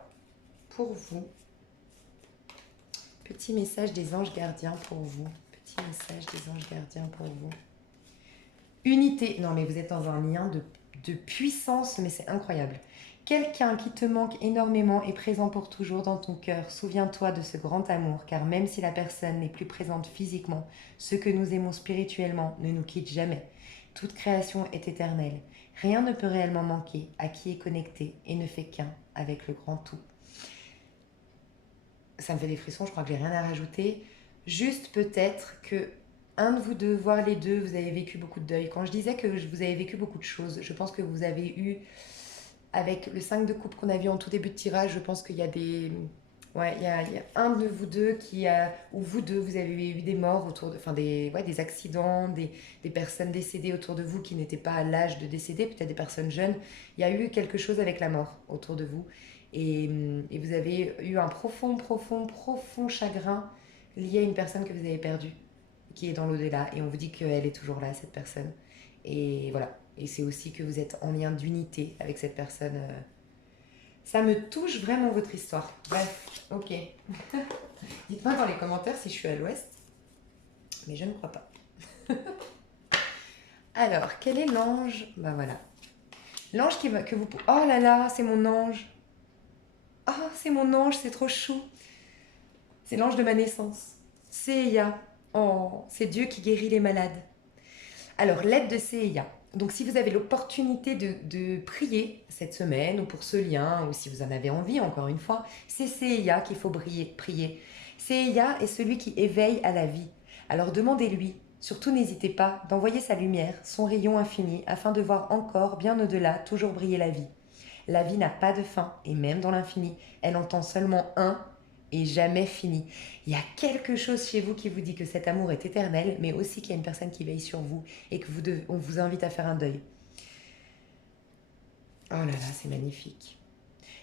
pour vous. Petit message des anges gardiens pour vous. Petit message des anges gardiens pour vous. Unité. Non, mais vous êtes dans un lien de puissance, mais c'est incroyable. Quelqu'un qui te manque énormément est présent pour toujours dans ton cœur. Souviens-toi de ce grand amour, car même si la personne n'est plus présente physiquement, ce que nous aimons spirituellement ne nous quitte jamais. Toute création est éternelle. Rien ne peut réellement manquer à qui est connecté et ne fait qu'un avec le grand tout. Ça me fait des frissons, je crois que j'ai rien à rajouter. Juste peut-être que un de vous deux, voire les deux, vous avez vécu beaucoup de deuil. Quand je disais que vous avez vécu beaucoup de choses, je pense que vous avez eu, avec le 5 de coupe qu'on a vu en tout début de tirage, je pense qu'il y a des... Ouais, il y a un de vous deux ou vous deux, vous avez eu des morts autour de... Enfin, des accidents, des personnes décédées autour de vous qui n'étaient pas à l'âge de décéder, peut-être des personnes jeunes. Il y a eu quelque chose avec la mort autour de vous. Et vous avez eu un profond, profond, profond chagrin lié à une personne que vous avez perdue, qui est dans l'au-delà. Et on vous dit qu'elle est toujours là, cette personne. Et voilà. Et c'est aussi que vous êtes en lien d'unité avec cette personne. Ça me touche vraiment votre histoire. Bref, ok. Dites-moi dans les commentaires si je suis à l'ouest. Mais je ne crois pas. Alors, quel est l'ange? Ben voilà. L'ange que vous... Oh là là, c'est mon ange. Oh, c'est mon ange, c'est trop chou. C'est l'ange de ma naissance. Seiya. Oh, c'est Dieu qui guérit les malades. Alors, l'aide de Seiya. Donc, si vous avez l'opportunité de prier cette semaine ou pour ce lien, ou si vous en avez envie, encore une fois, c'est Seiya qu'il faut prier. Seiya est celui qui éveille à la vie. Alors, demandez-lui. Surtout, n'hésitez pas d'envoyer sa lumière, son rayon infini, afin de voir encore, bien au-delà, toujours briller la vie. La vie n'a pas de fin, et même dans l'infini, elle entend seulement un et jamais fini. Il y a quelque chose chez vous qui vous dit que cet amour est éternel, mais aussi qu'il y a une personne qui veille sur vous et que on vous invite à faire un deuil. Oh là là, c'est magnifique.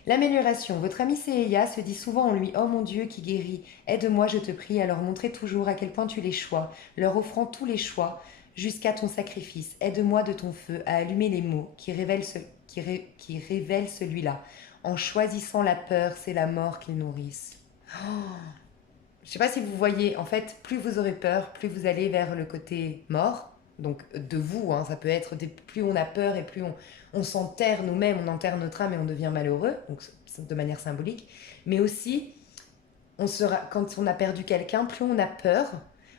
L'amélioration. Votre ami Seiya se dit souvent en lui: oh mon Dieu qui guérit, aide-moi, je te prie. Alors montrez toujours à quel point tu les choix, leur offrant tous les choix jusqu'à ton sacrifice. Aide-moi de ton feu à allumer les mots qui révèlent celui-là. En choisissant la peur, c'est la mort qu'ils nourrissent. Oh. Je ne sais pas si vous voyez, en fait, plus vous aurez peur, plus vous allez vers le côté mort. Donc de vous, hein, ça peut être plus on a peur et plus on s'enterre nous-mêmes, on enterre notre âme et on devient malheureux, donc de manière symbolique. Mais aussi, quand on a perdu quelqu'un, plus on a peur,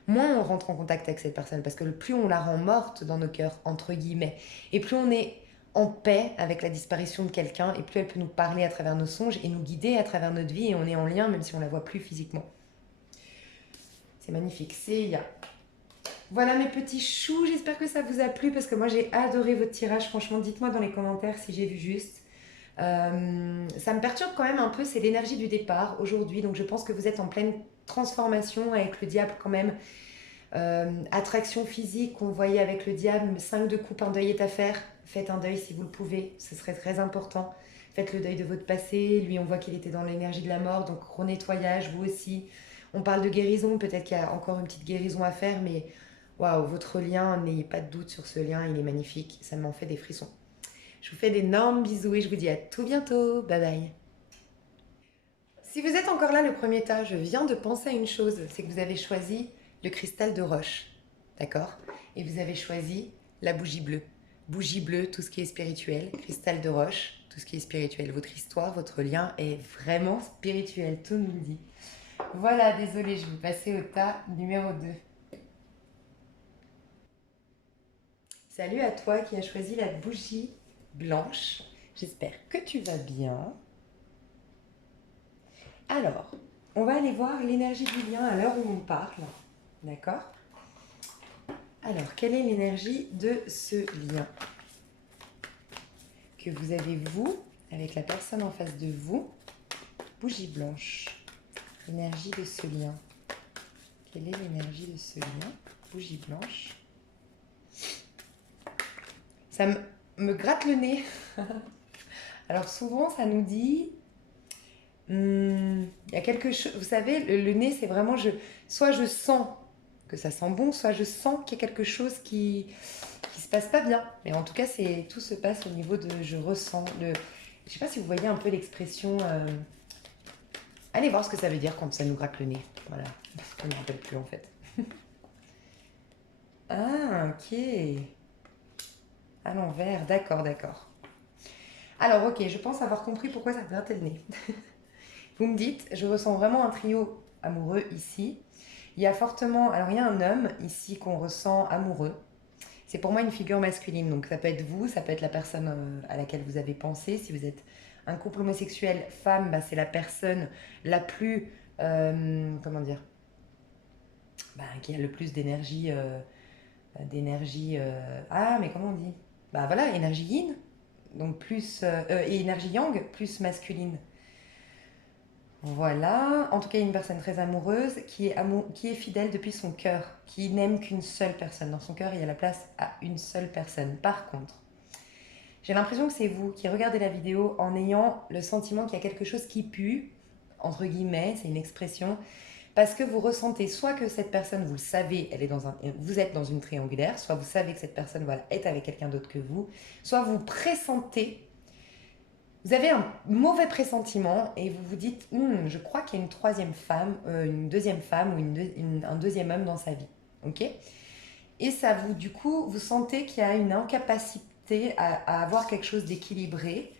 moins on rentre en contact avec cette personne, parce que plus on la rend morte dans nos cœurs, entre guillemets, et plus on est en paix avec la disparition de quelqu'un, et plus elle peut nous parler à travers nos songes et nous guider à travers notre vie, et on est en lien même si on ne la voit plus physiquement. C'est magnifique, Seiya. Voilà mes petits choux, j'espère que ça vous a plu parce que moi j'ai adoré votre tirage. Franchement, dites-moi dans les commentaires si j'ai vu juste. Ça me perturbe quand même un peu, c'est l'énergie du départ aujourd'hui, donc je pense que vous êtes en pleine transformation avec le diable quand même. Attraction physique qu'on voyait avec le diable, 5 de coupe, un deuil est à faire. Faites un deuil si vous le pouvez, ce serait très important. Faites le deuil de votre passé. Lui, on voit qu'il était dans l'énergie de la mort, donc renettoyage, vous aussi. On parle de guérison, peut-être qu'il y a encore une petite guérison à faire, mais waouh, votre lien, n'ayez pas de doute sur ce lien, il est magnifique, ça m'en fait des frissons. Je vous fais d'énormes bisous et je vous dis à tout bientôt. Bye bye. Si vous êtes encore là le premier tas, je viens de penser à une chose, c'est que vous avez choisi le cristal de roche, d'accord? Et vous avez choisi la bougie bleue. Bougie bleue, tout ce qui est spirituel, cristal de roche, tout ce qui est spirituel. Votre histoire, votre lien est vraiment spirituel, tout nous le dit. Voilà, désolée, je vais passer au tas numéro 2. Salut à toi qui as choisi la bougie blanche. J'espère que tu vas bien. Alors, on va aller voir l'énergie du lien à l'heure où on parle. D'accord? Alors, quelle est l'énergie de ce lien que vous avez, vous, avec la personne en face de vous? Bougie blanche. L'énergie de ce lien. Quelle est l'énergie de ce lien? Bougie blanche. Ça me gratte le nez. Alors souvent, ça nous dit... Il y a quelque chose... Vous savez, le nez, c'est vraiment... soit je sens que ça sent bon, soit je sens qu'il y a quelque chose qui se passe pas bien. Mais en tout cas, tout se passe au niveau de... Je ressens... Je sais pas si vous voyez un peu l'expression... Allez voir ce que ça veut dire quand ça nous gratte le nez. Voilà. On ne me rappelle plus en fait. Ah, ok. À l'envers. D'accord, d'accord. Alors, ok, je pense avoir compris pourquoi ça grattait le nez. Vous me dites, je ressens vraiment un trio amoureux ici. Il y a fortement... Alors, il y a un homme ici qu'on ressent amoureux. C'est pour moi une figure masculine. Donc, ça peut être vous, ça peut être la personne à laquelle vous avez pensé. Si vous êtes un couple homosexuel, femme, bah, c'est la personne la plus... comment dire, bah, qui a le plus d'énergie... ah, mais comment on dit? Bah voilà, énergie yin. Donc plus... et énergie yang, plus masculine. Voilà, en tout cas une personne très amoureuse qui est fidèle depuis son cœur, qui n'aime qu'une seule personne. Dans son cœur, il y a la place à une seule personne. Par contre, j'ai l'impression que c'est vous qui regardez la vidéo en ayant le sentiment qu'il y a quelque chose qui pue, entre guillemets, c'est une expression, parce que vous ressentez soit que cette personne, vous le savez, vous êtes dans une triangulaire, soit vous savez que cette personne voilà, est avec quelqu'un d'autre que vous, soit vous pressentez. Vous avez un mauvais pressentiment et vous vous dites je crois qu'il y a une troisième femme, une deuxième femme ou un deuxième homme dans sa vie. Ok? Et ça vous, du coup, vous sentez qu'il y a une incapacité à avoir quelque chose d'équilibré,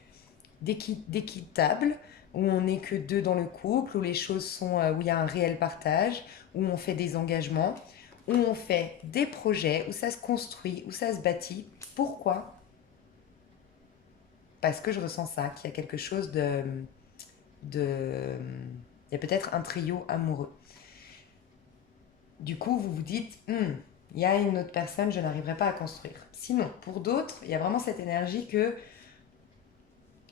d'équitable, où on n'est que deux dans le couple, où les choses sont, où il y a un réel partage, où on fait des engagements, où on fait des projets, où ça se construit, où ça se bâtit. Pourquoi? Parce que je ressens ça, qu'il y a quelque chose il y a peut-être un trio amoureux. Du coup, vous vous dites, il y a une autre personne, je n'arriverai pas à construire. Sinon, pour d'autres, il y a vraiment cette énergie que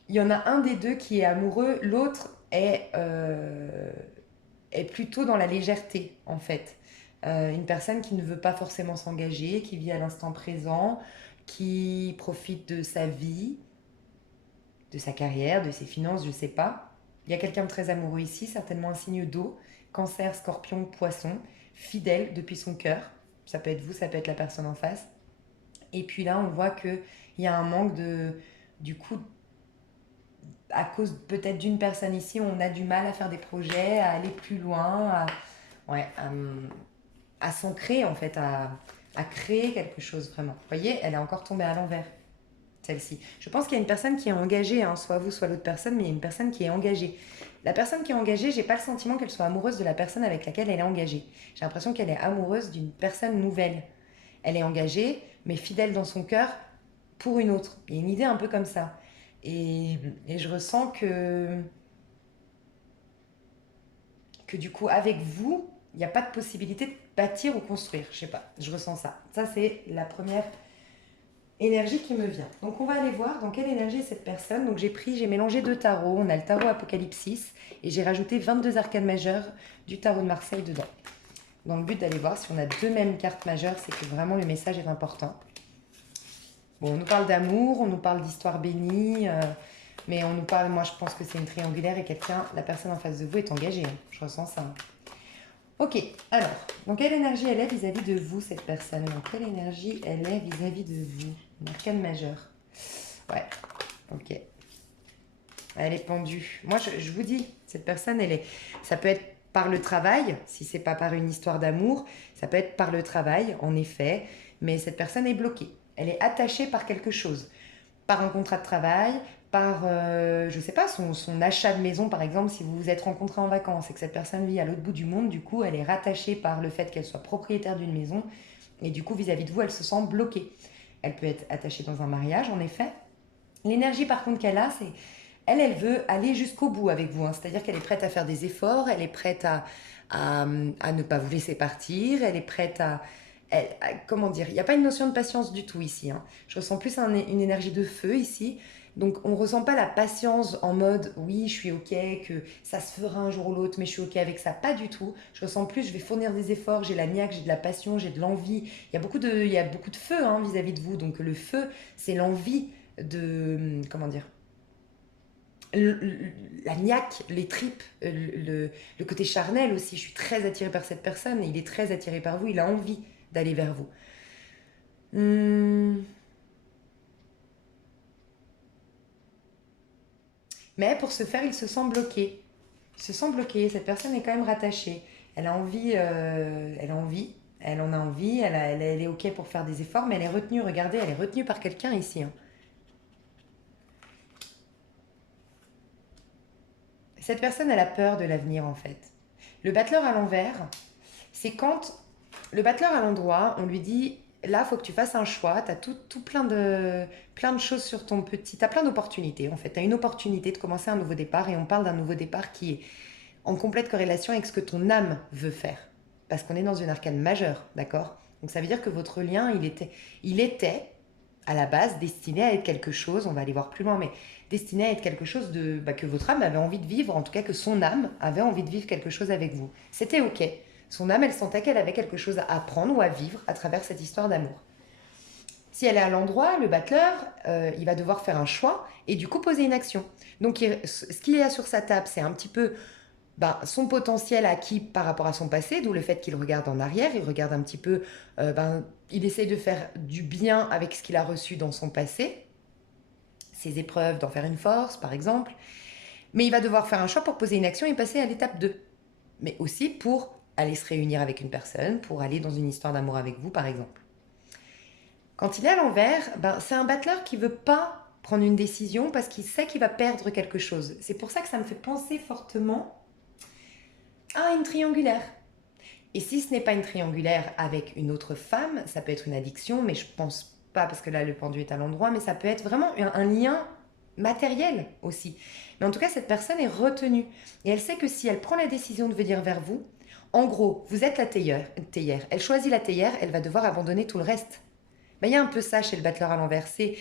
il y en a un des deux qui est amoureux, l'autre est plutôt dans la légèreté, en fait. Une personne qui ne veut pas forcément s'engager, qui vit à l'instant présent, qui profite de sa vie, de sa carrière, de ses finances, je ne sais pas. Il y a quelqu'un de très amoureux ici, certainement un signe d'eau, cancer, scorpion, poisson, fidèle depuis son cœur. Ça peut être vous, ça peut être la personne en face. Et puis là, on voit qu'il y a un manque du coup, à cause peut-être d'une personne ici, on a du mal à faire des projets, à aller plus loin, à s'ancrer en fait, à créer quelque chose vraiment. Vous voyez, elle est encore tombée à l'envers, celle-ci. Je pense qu'il y a une personne qui est engagée, soit vous, soit l'autre personne, mais il y a une personne qui est engagée. La personne qui est engagée, j'ai pas le sentiment qu'elle soit amoureuse de la personne avec laquelle elle est engagée. J'ai l'impression qu'elle est amoureuse d'une personne nouvelle. Elle est engagée, mais fidèle dans son cœur pour une autre. Il y a une idée un peu comme ça. Et je ressens que du coup, avec vous, il n'y a pas de possibilité de bâtir ou construire. Je sais pas, je ressens ça. Ça, c'est la première énergie qui me vient. Donc on va aller voir dans quelle énergie est cette personne. Donc j'ai mélangé 2 tarots. On a le tarot Apocalypsis et j'ai rajouté 22 arcanes majeures du tarot de Marseille dedans. Dans le but d'aller voir si on a 2 mêmes cartes majeures, c'est que vraiment le message est important. Bon, on nous parle d'amour, on nous parle d'histoire bénie, mais on nous parle, moi je pense que c'est une triangulaire et la personne en face de vous est engagée. Hein. Je ressens ça. Ok, alors, dans quelle énergie elle est vis-à-vis de vous, cette personne? Dans quelle énergie elle est vis-à-vis de vous? Une arcane majeure. Ouais, ok. Elle est pendue. Moi, je vous dis, cette personne, ça peut être par le travail, si c'est pas par une histoire d'amour, ça peut être par le travail, en effet, mais cette personne est bloquée. Elle est attachée par quelque chose, par un contrat de travail, par, je sais pas, son achat de maison, par exemple, si vous vous êtes rencontrés en vacances et que cette personne vit à l'autre bout du monde, du coup, elle est rattachée par le fait qu'elle soit propriétaire d'une maison, et du coup, vis-à-vis de vous, elle se sent bloquée. Elle peut être attachée dans un mariage, en effet. L'énergie, par contre, qu'elle a, c'est elle veut aller jusqu'au bout avec vous. Hein. C'est-à-dire qu'elle est prête à faire des efforts, elle est prête à ne pas vous laisser partir, elle est prête comment dire, il n'y a pas une notion de patience du tout ici. Hein. Je ressens plus une énergie de feu ici. Donc on ne ressent pas la patience en mode oui, je suis ok, que ça se fera un jour ou l'autre, mais je suis ok avec ça. Pas du tout. Je ressens plus, je vais fournir des efforts, j'ai la niaque, j'ai de la passion, j'ai de l'envie. Il y a beaucoup de feu hein, vis-à-vis de vous. Donc le feu, c'est l'envie comment dire, la niaque, les tripes, le côté charnel aussi. Je suis très attirée par cette personne et il est très attiré par vous. Il a envie d'aller vers vous. Mais pour ce faire, il se sent bloqué. Il se sent bloqué. Cette personne est quand même rattachée. Elle a envie, elle a envie, elle en a envie, elle est ok pour faire des efforts, mais elle est retenue. Regardez, elle est retenue par quelqu'un ici. Hein. Cette personne, elle a peur de l'avenir en fait. Le battleur à l'envers, c'est quand le battleur à l'endroit, on lui dit là, il faut que tu fasses un choix, tu as tout plein de choses sur ton petit. Tu as plein d'opportunités en fait. Tu as une opportunité de commencer un nouveau départ et on parle d'un nouveau départ qui est en complète corrélation avec ce que ton âme veut faire. Parce qu'on est dans une arcane majeure, d'accord? Donc ça veut dire que votre lien, il était à la base destiné à être quelque chose, on va aller voir plus loin, mais destiné à être quelque chose que votre âme avait envie de vivre, en tout cas que son âme avait envie de vivre quelque chose avec vous. C'était ok. Son âme, elle sentait qu'elle avait quelque chose à apprendre ou à vivre à travers cette histoire d'amour. Si elle est à l'endroit, le battleur, il va devoir faire un choix et du coup poser une action. Donc ce qu'il y a sur sa table, c'est un petit peu son potentiel acquis par rapport à son passé, d'où le fait qu'il regarde en arrière, il regarde un petit peu, il essaye de faire du bien avec ce qu'il a reçu dans son passé, ses épreuves, d'en faire une force par exemple, mais il va devoir faire un choix pour poser une action et passer à l'étape 2. Mais aussi pour aller se réunir avec une personne, pour aller dans une histoire d'amour avec vous par exemple. Quand il est à l'envers, c'est un battleur qui ne veut pas prendre une décision parce qu'il sait qu'il va perdre quelque chose. C'est pour ça que ça me fait penser fortement à une triangulaire. Et si ce n'est pas une triangulaire avec une autre femme, ça peut être une addiction, mais je pense pas parce que là le pendu est à l'endroit, mais ça peut être vraiment un lien matériel aussi. Mais en tout cas, cette personne est retenue. Et elle sait que si elle prend la décision de venir vers vous, en gros, vous êtes la théière. Elle choisit la théière, elle va devoir abandonner tout le reste. Il y a un peu ça chez le battleur à l'envers. C'est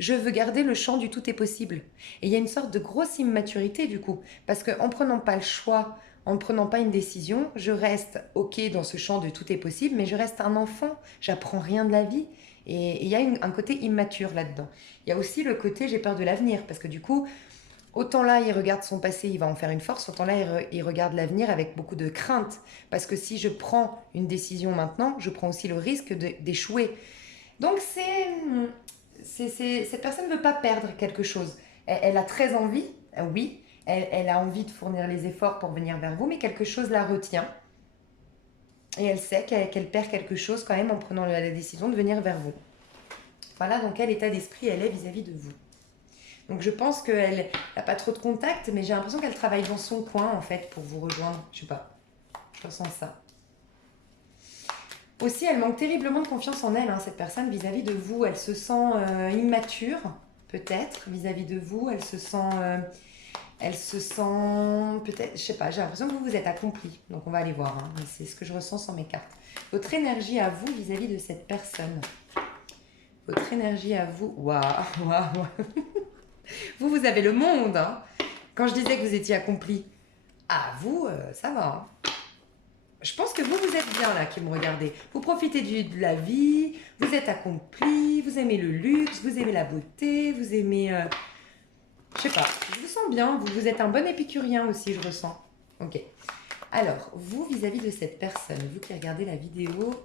je veux garder le champ du tout est possible. Et il y a une sorte de grosse immaturité du coup. Parce qu'en prenant pas le choix, en ne prenant pas une décision, je reste ok dans ce champ de tout est possible, mais je reste un enfant. J'apprends rien de la vie. Et il y a un côté immature là-dedans. Il y a aussi le côté j'ai peur de l'avenir. Parce que du coup, autant là, il regarde son passé, il va en faire une force, autant là, il regarde l'avenir avec beaucoup de crainte. Parce que si je prends une décision maintenant, je prends aussi le risque d'échouer. Donc cette personne ne veut pas perdre quelque chose. Elle a très envie, oui, elle a envie de fournir les efforts pour venir vers vous, mais quelque chose la retient. Et elle sait qu'elle perd quelque chose quand même en prenant la décision de venir vers vous. Voilà dans quel état d'esprit elle est vis-à-vis de vous. Donc je pense qu'elle n'a pas trop de contact, mais j'ai l'impression qu'elle travaille dans son coin en fait pour vous rejoindre. Je sais pas, je ressens ça. Aussi, elle manque terriblement de confiance en elle, hein, cette personne, vis-à-vis de vous. Elle se sent immature, peut-être, vis-à-vis de vous. Elle se sent, peut-être, je sais pas, j'ai l'impression que vous vous êtes accompli. Donc on va aller voir, hein, mais c'est ce que je ressens sur mes cartes. Votre énergie à vous vis-à-vis de cette personne. Votre énergie à vous. Waouh, waouh. Vous avez le monde, hein. Quand je disais que vous étiez accompli, ah, vous, ça va, hein. Je pense que vous êtes bien là qui me regardez. Vous profitez de la vie, vous êtes accompli, vous aimez le luxe, vous aimez la beauté, vous aimez... je sais pas, je vous sens bien, vous êtes un bon épicurien aussi, je ressens. Ok. Alors, vous, vis-à-vis de cette personne, vous qui regardez la vidéo,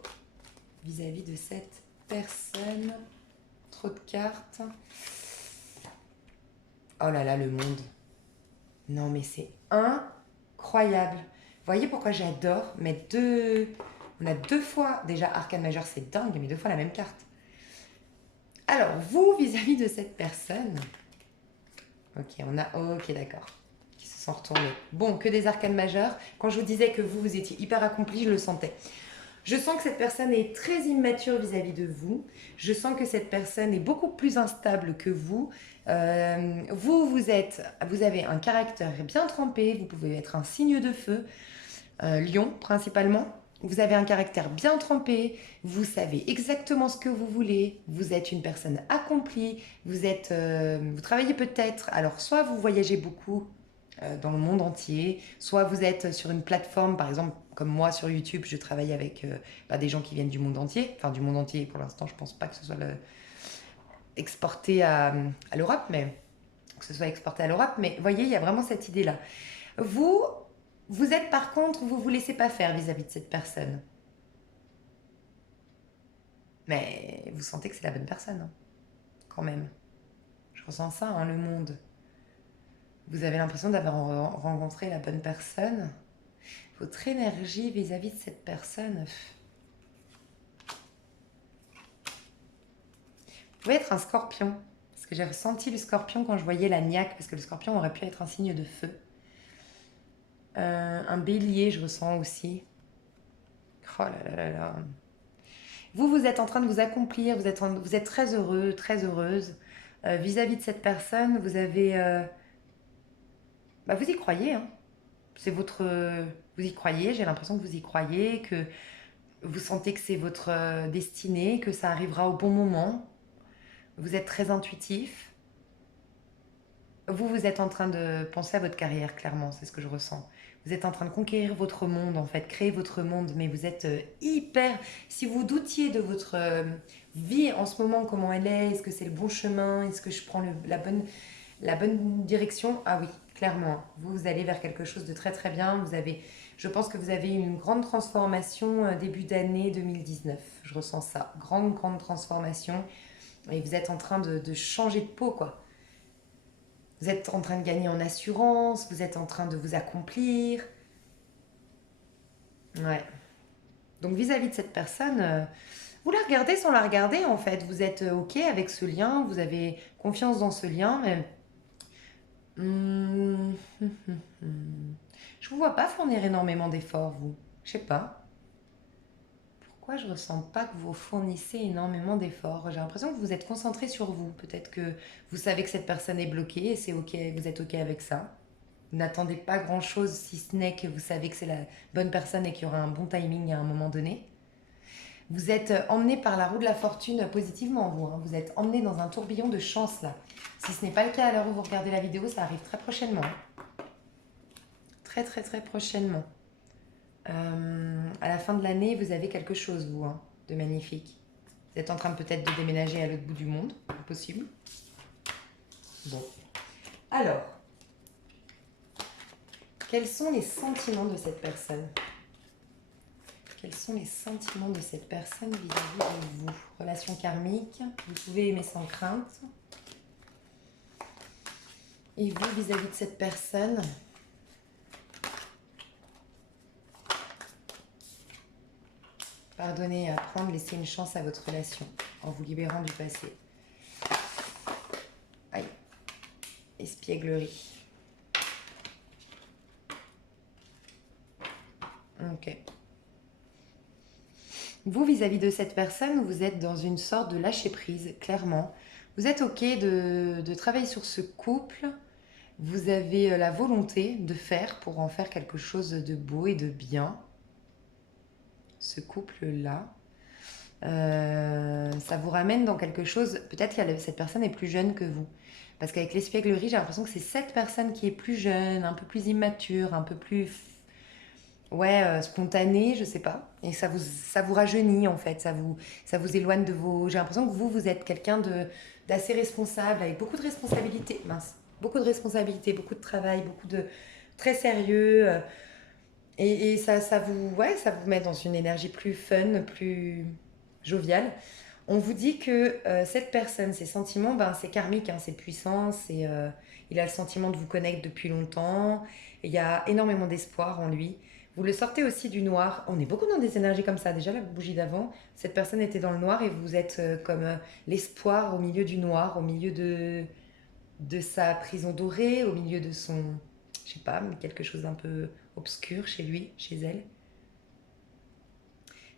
vis-à-vis de cette personne, trop de cartes. Oh là là, le monde. Non mais c'est incroyable. Vous voyez pourquoi j'adore mettre deux... On a deux fois, déjà Arcane Majeur c'est dingue, mais deux fois la même carte. Alors, vous, vis-à-vis de cette personne... Ok, on a... Ok, d'accord. Qui se sont retournés. Bon, que des Arcanes Majeurs. Quand je vous disais que vous étiez hyper accompli, je le sentais. Je sens que cette personne est très immature vis-à-vis de vous. Je sens que cette personne est beaucoup plus instable que vous. Vous avez un caractère bien trempé. Vous pouvez être un signe de feu, lion principalement. Vous avez un caractère bien trempé. Vous savez exactement ce que vous voulez. Vous êtes une personne accomplie. Vous travaillez peut-être. Alors, soit vous voyagez beaucoup dans le monde entier, soit vous êtes sur une plateforme, par exemple comme moi sur YouTube, je travaille avec des gens qui viennent du monde entier, enfin du monde entier pour l'instant, je pense pas que ce soit exporté à l'Europe, mais que ce soit exporté à l'Europe, mais vous voyez, il y a vraiment cette idée-là. Vous êtes par contre, vous vous laissez pas faire vis-à-vis de cette personne. Mais vous sentez que c'est la bonne personne, hein, quand même. Je ressens ça, hein, le monde. Vous avez l'impression d'avoir rencontré la bonne personne. Votre énergie vis-à-vis de cette personne. Vous pouvez être un scorpion. Parce que j'ai ressenti le scorpion quand je voyais la niaque. Parce que le scorpion aurait pu être un signe de feu. Un bélier, je ressens aussi. Oh là là là là. Vous êtes en train de vous accomplir. Vous êtes très heureux, très heureuse. Vis-à-vis de cette personne, vous avez... vous y croyez, hein. C'est votre... vous y croyez, j'ai l'impression que vous y croyez, que vous sentez que c'est votre destinée, que ça arrivera au bon moment. Vous êtes très intuitif. Vous êtes en train de penser à votre carrière, clairement, c'est ce que je ressens. Vous êtes en train de conquérir votre monde, en fait, créer votre monde, mais vous êtes hyper... Si vous doutiez de votre vie en ce moment, comment elle est ce que c'est le bon chemin, est-ce que je prends la bonne direction? Ah oui, clairement, vous allez vers quelque chose de très très bien. Je pense que vous avez eu une grande transformation début d'année 2019. Je ressens ça, grande transformation. Et vous êtes en train de changer de peau, quoi. Vous êtes en train de gagner en assurance, vous êtes en train de vous accomplir. Ouais. Donc vis-à-vis de cette personne, vous la regardez sans la regarder en fait. Vous êtes OK avec ce lien, vous avez confiance dans ce lien, mais... Je vous vois pas fournir énormément d'efforts, vous. Je sais pas. Pourquoi je ressens pas que vous fournissez énormément d'efforts? J'ai l'impression que vous êtes concentré sur vous. Peut-être que vous savez que cette personne est bloquée et c'est OK, vous êtes OK avec ça. Vous n'attendez pas grand-chose si ce n'est que vous savez que c'est la bonne personne et qu'il y aura un bon timing à un moment donné. Vous êtes emmené par la roue de la fortune positivement, vous. Hein. Vous êtes emmené dans un tourbillon de chance, là. Si ce n'est pas le cas à l'heure où vous regardez la vidéo, ça arrive très prochainement. Très, très, très prochainement. À la fin de l'année, vous avez quelque chose, vous, hein, de magnifique. Vous êtes en train peut-être de déménager à l'autre bout du monde, possible. Bon. Alors, quels sont les sentiments de cette personne? Quels sont les sentiments de cette personne vis-à-vis de vous? Relation karmique, vous pouvez aimer sans crainte. Et vous, vis-à-vis de cette personne, pardonnez, apprendre, laisser une chance à votre relation en vous libérant du passé. Aïe, espièglerie. Ok. Vous, vis-à-vis de cette personne, vous êtes dans une sorte de lâcher-prise, clairement. Vous êtes OK de travailler sur ce couple. Vous avez la volonté de faire pour en faire quelque chose de beau et de bien. Ce couple-là. Ça vous ramène dans quelque chose. Peut-être que cette personne est plus jeune que vous. Parce qu'avec l'espièglerie, j'ai l'impression que c'est cette personne qui est plus jeune, un peu plus immature, un peu plus ouais, spontanée, je sais pas. Et ça vous rajeunit en fait, ça vous éloigne de vos. J'ai l'impression que vous êtes quelqu'un d'assez responsable, avec beaucoup de responsabilités, mince, beaucoup de responsabilités, beaucoup de travail, beaucoup de très sérieux. Et ouais, ça vous met dans une énergie plus fun, plus joviale. On vous dit que cette personne, ses sentiments, ben, c'est karmique, hein, c'est puissant, il a le sentiment de vous connaître depuis longtemps, et il y a énormément d'espoir en lui. Vous le sortez aussi du noir. On est beaucoup dans des énergies comme ça. Déjà, la bougie d'avant, cette personne était dans le noir et vous êtes comme l'espoir au milieu du noir, au milieu de sa prison dorée, au milieu de son, je sais pas, quelque chose d'un peu obscur chez lui, chez elle.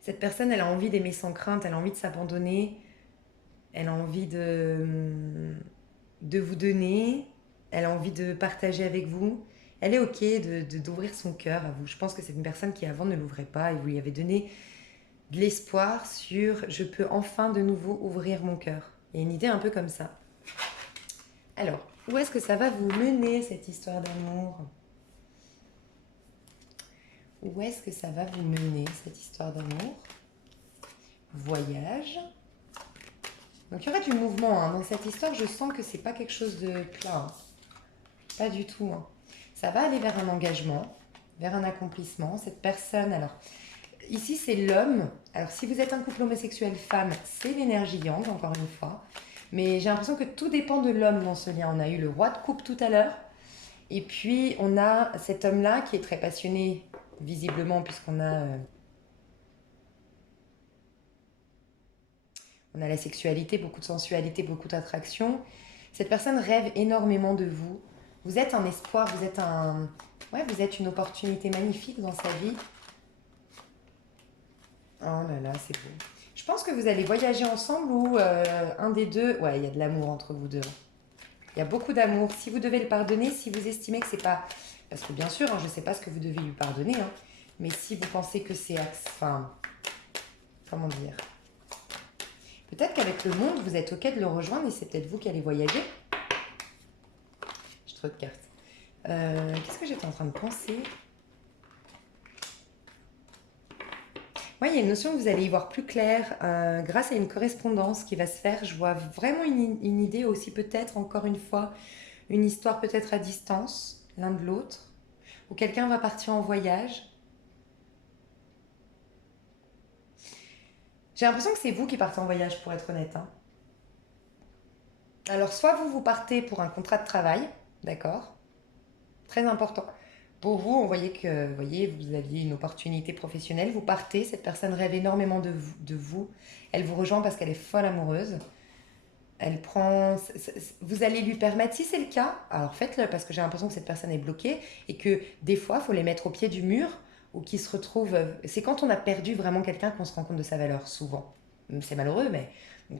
Cette personne, elle a envie d'aimer sans crainte, elle a envie de s'abandonner, elle a envie de vous donner, elle a envie de partager avec vous. Elle est OK d'ouvrir son cœur à vous. Je pense que c'est une personne qui avant ne l'ouvrait pas et vous lui avez donné de l'espoir sur je peux enfin de nouveau ouvrir mon cœur. Il y a une idée un peu comme ça. Alors, où est-ce que ça va vous mener cette histoire d'amour? Où est-ce que ça va vous mener cette histoire d'amour? Voyage. Donc il y aura du mouvement hein. Dans cette histoire, je sens que c'est pas quelque chose de plat. Hein. Pas du tout. Hein. Ça va aller vers un engagement, vers un accomplissement. Cette personne, alors, ici c'est l'homme. Alors si vous êtes un couple homosexuel femme, c'est l'énergie yang, encore une fois. Mais j'ai l'impression que tout dépend de l'homme dans ce lien. On a eu le roi de coupe tout à l'heure. Et puis on a cet homme-là qui est très passionné, visiblement, puisqu'on a... on a la sexualité, beaucoup de sensualité, beaucoup d'attraction. Cette personne rêve énormément de vous. Vous êtes un espoir, ouais, vous êtes une opportunité magnifique dans sa vie. Oh là là, c'est beau. Je pense que vous allez voyager ensemble ou un des deux... Ouais, il y a de l'amour entre vous deux. Il y a beaucoup d'amour. Si vous devez le pardonner, si vous estimez que c'est pas... Parce que bien sûr, hein, je ne sais pas ce que vous devez lui pardonner, hein, mais si vous pensez que c'est... Enfin, comment dire? Peut-être qu'avec le monde, vous êtes OK de le rejoindre et c'est peut-être vous qui allez voyager. J'ai trop de cartes. Qu'est-ce que j'étais en train de penser? Moi, il y a une notion que vous allez y voir plus clair grâce à une correspondance qui va se faire. Je vois vraiment une idée aussi, peut-être, encore une fois, une histoire peut-être à distance, l'un de l'autre, où quelqu'un va partir en voyage. J'ai l'impression que c'est vous qui partez en voyage, pour être honnête. Hein. Alors, soit vous partez pour un contrat de travail, d'accord? Très important. Pour vous, on voyait que vous aviez une opportunité professionnelle, vous partez, cette personne rêve énormément de vous, elle vous rejoint parce qu'elle est folle amoureuse, elle prend, vous allez lui permettre, si c'est le cas, alors faites-le parce que j'ai l'impression que cette personne est bloquée et que des fois, il faut les mettre au pied du mur ou qu'ils se retrouvent, c'est quand on a perdu vraiment quelqu'un qu'on se rend compte de sa valeur, souvent. C'est malheureux, mais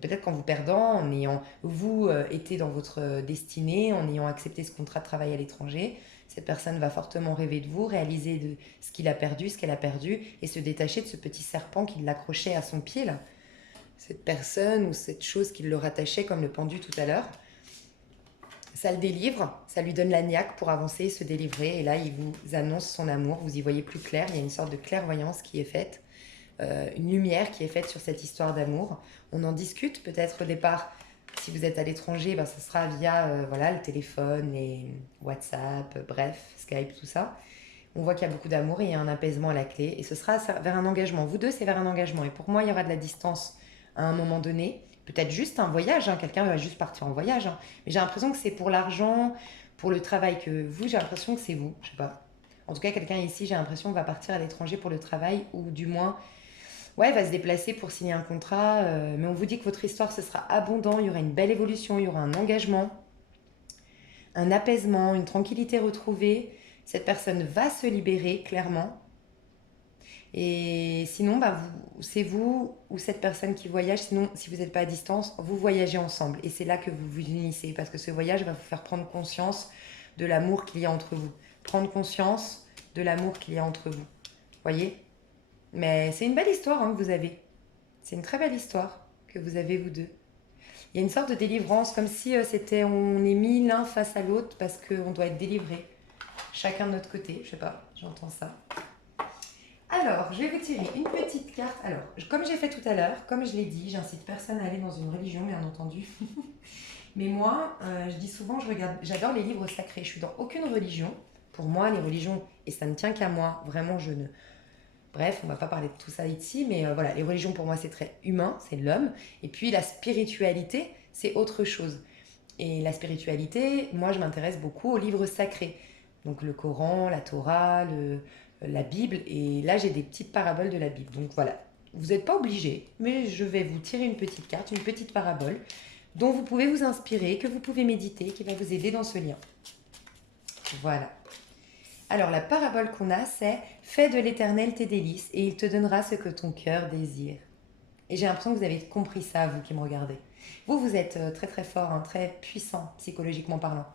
peut-être qu'en vous perdant, en ayant, vous été dans votre destinée, en ayant accepté ce contrat de travail à l'étranger, cette personne va fortement rêver de vous, réaliser de ce qu'il a perdu, ce qu'elle a perdu, et se détacher de ce petit serpent qui l'accrochait à son pied, là. Cette personne ou cette chose qui le rattachait comme le pendu tout à l'heure. Ça le délivre, ça lui donne la niaque pour avancer, se délivrer, et là, il vous annonce son amour, vous y voyez plus clair, il y a une sorte de clairvoyance qui est faite, une lumière qui est faite sur cette histoire d'amour. On en discute peut-être au départ. Si vous êtes à l'étranger, ben, ça sera via voilà, le téléphone, et WhatsApp, bref, Skype, tout ça. On voit qu'il y a beaucoup d'amour et il y a un apaisement à la clé. Et ce sera vers un engagement. Vous deux, c'est vers un engagement. Et pour moi, il y aura de la distance à un moment donné. Peut-être juste un voyage. Hein. Quelqu'un va juste partir en voyage. Hein. Mais j'ai l'impression que c'est pour l'argent, pour le travail que vous, j'ai l'impression que c'est vous. Je sais pas. En tout cas, quelqu'un ici, j'ai l'impression, va partir à l'étranger pour le travail ou du moins ouais, va se déplacer pour signer un contrat, mais on vous dit que votre histoire, ce sera abondant, il y aura une belle évolution, il y aura un engagement, un apaisement, une tranquillité retrouvée. Cette personne va se libérer, clairement. Et sinon, bah, c'est vous ou cette personne qui voyage. Sinon, si vous n'êtes pas à distance, vous voyagez ensemble. Et c'est là que vous vous unissez, parce que ce voyage va vous faire prendre conscience de l'amour qu'il y a entre vous. Prendre conscience de l'amour qu'il y a entre vous. Voyez? Mais c'est une belle histoire hein, que vous avez. C'est une très belle histoire que vous avez, vous deux. Il y a une sorte de délivrance, comme si c'était, on est mis l'un face à l'autre parce qu'on doit être délivré. Chacun de notre côté, je sais pas, j'entends ça. Alors, je vais vous tirer une petite carte. Alors, comme j'ai fait tout à l'heure, comme je l'ai dit, j'incite personne à aller dans une religion, bien entendu. Mais moi, je dis souvent, j'adore les livres sacrés. Je suis dans aucune religion. Pour moi, les religions, et ça ne tient qu'à moi, vraiment, je ne. Bref, on va pas parler de tout ça ici, mais voilà, les religions pour moi, c'est très humain, c'est l'homme. Et puis la spiritualité, c'est autre chose. Et la spiritualité, moi, je m'intéresse beaucoup aux livres sacrés. Donc le Coran, la Torah, la Bible. Et là, j'ai des petites paraboles de la Bible. Donc voilà, vous n'êtes pas obligé, mais je vais vous tirer une petite carte, une petite parabole dont vous pouvez vous inspirer, que vous pouvez méditer, qui va vous aider dans ce lien. Voilà. Alors la parabole qu'on a, c'est fais de l'Éternel tes délices et il te donnera ce que ton cœur désire. Et j'ai l'impression que vous avez compris ça, vous qui me regardez. Vous, vous êtes très très fort, hein, très puissant psychologiquement parlant.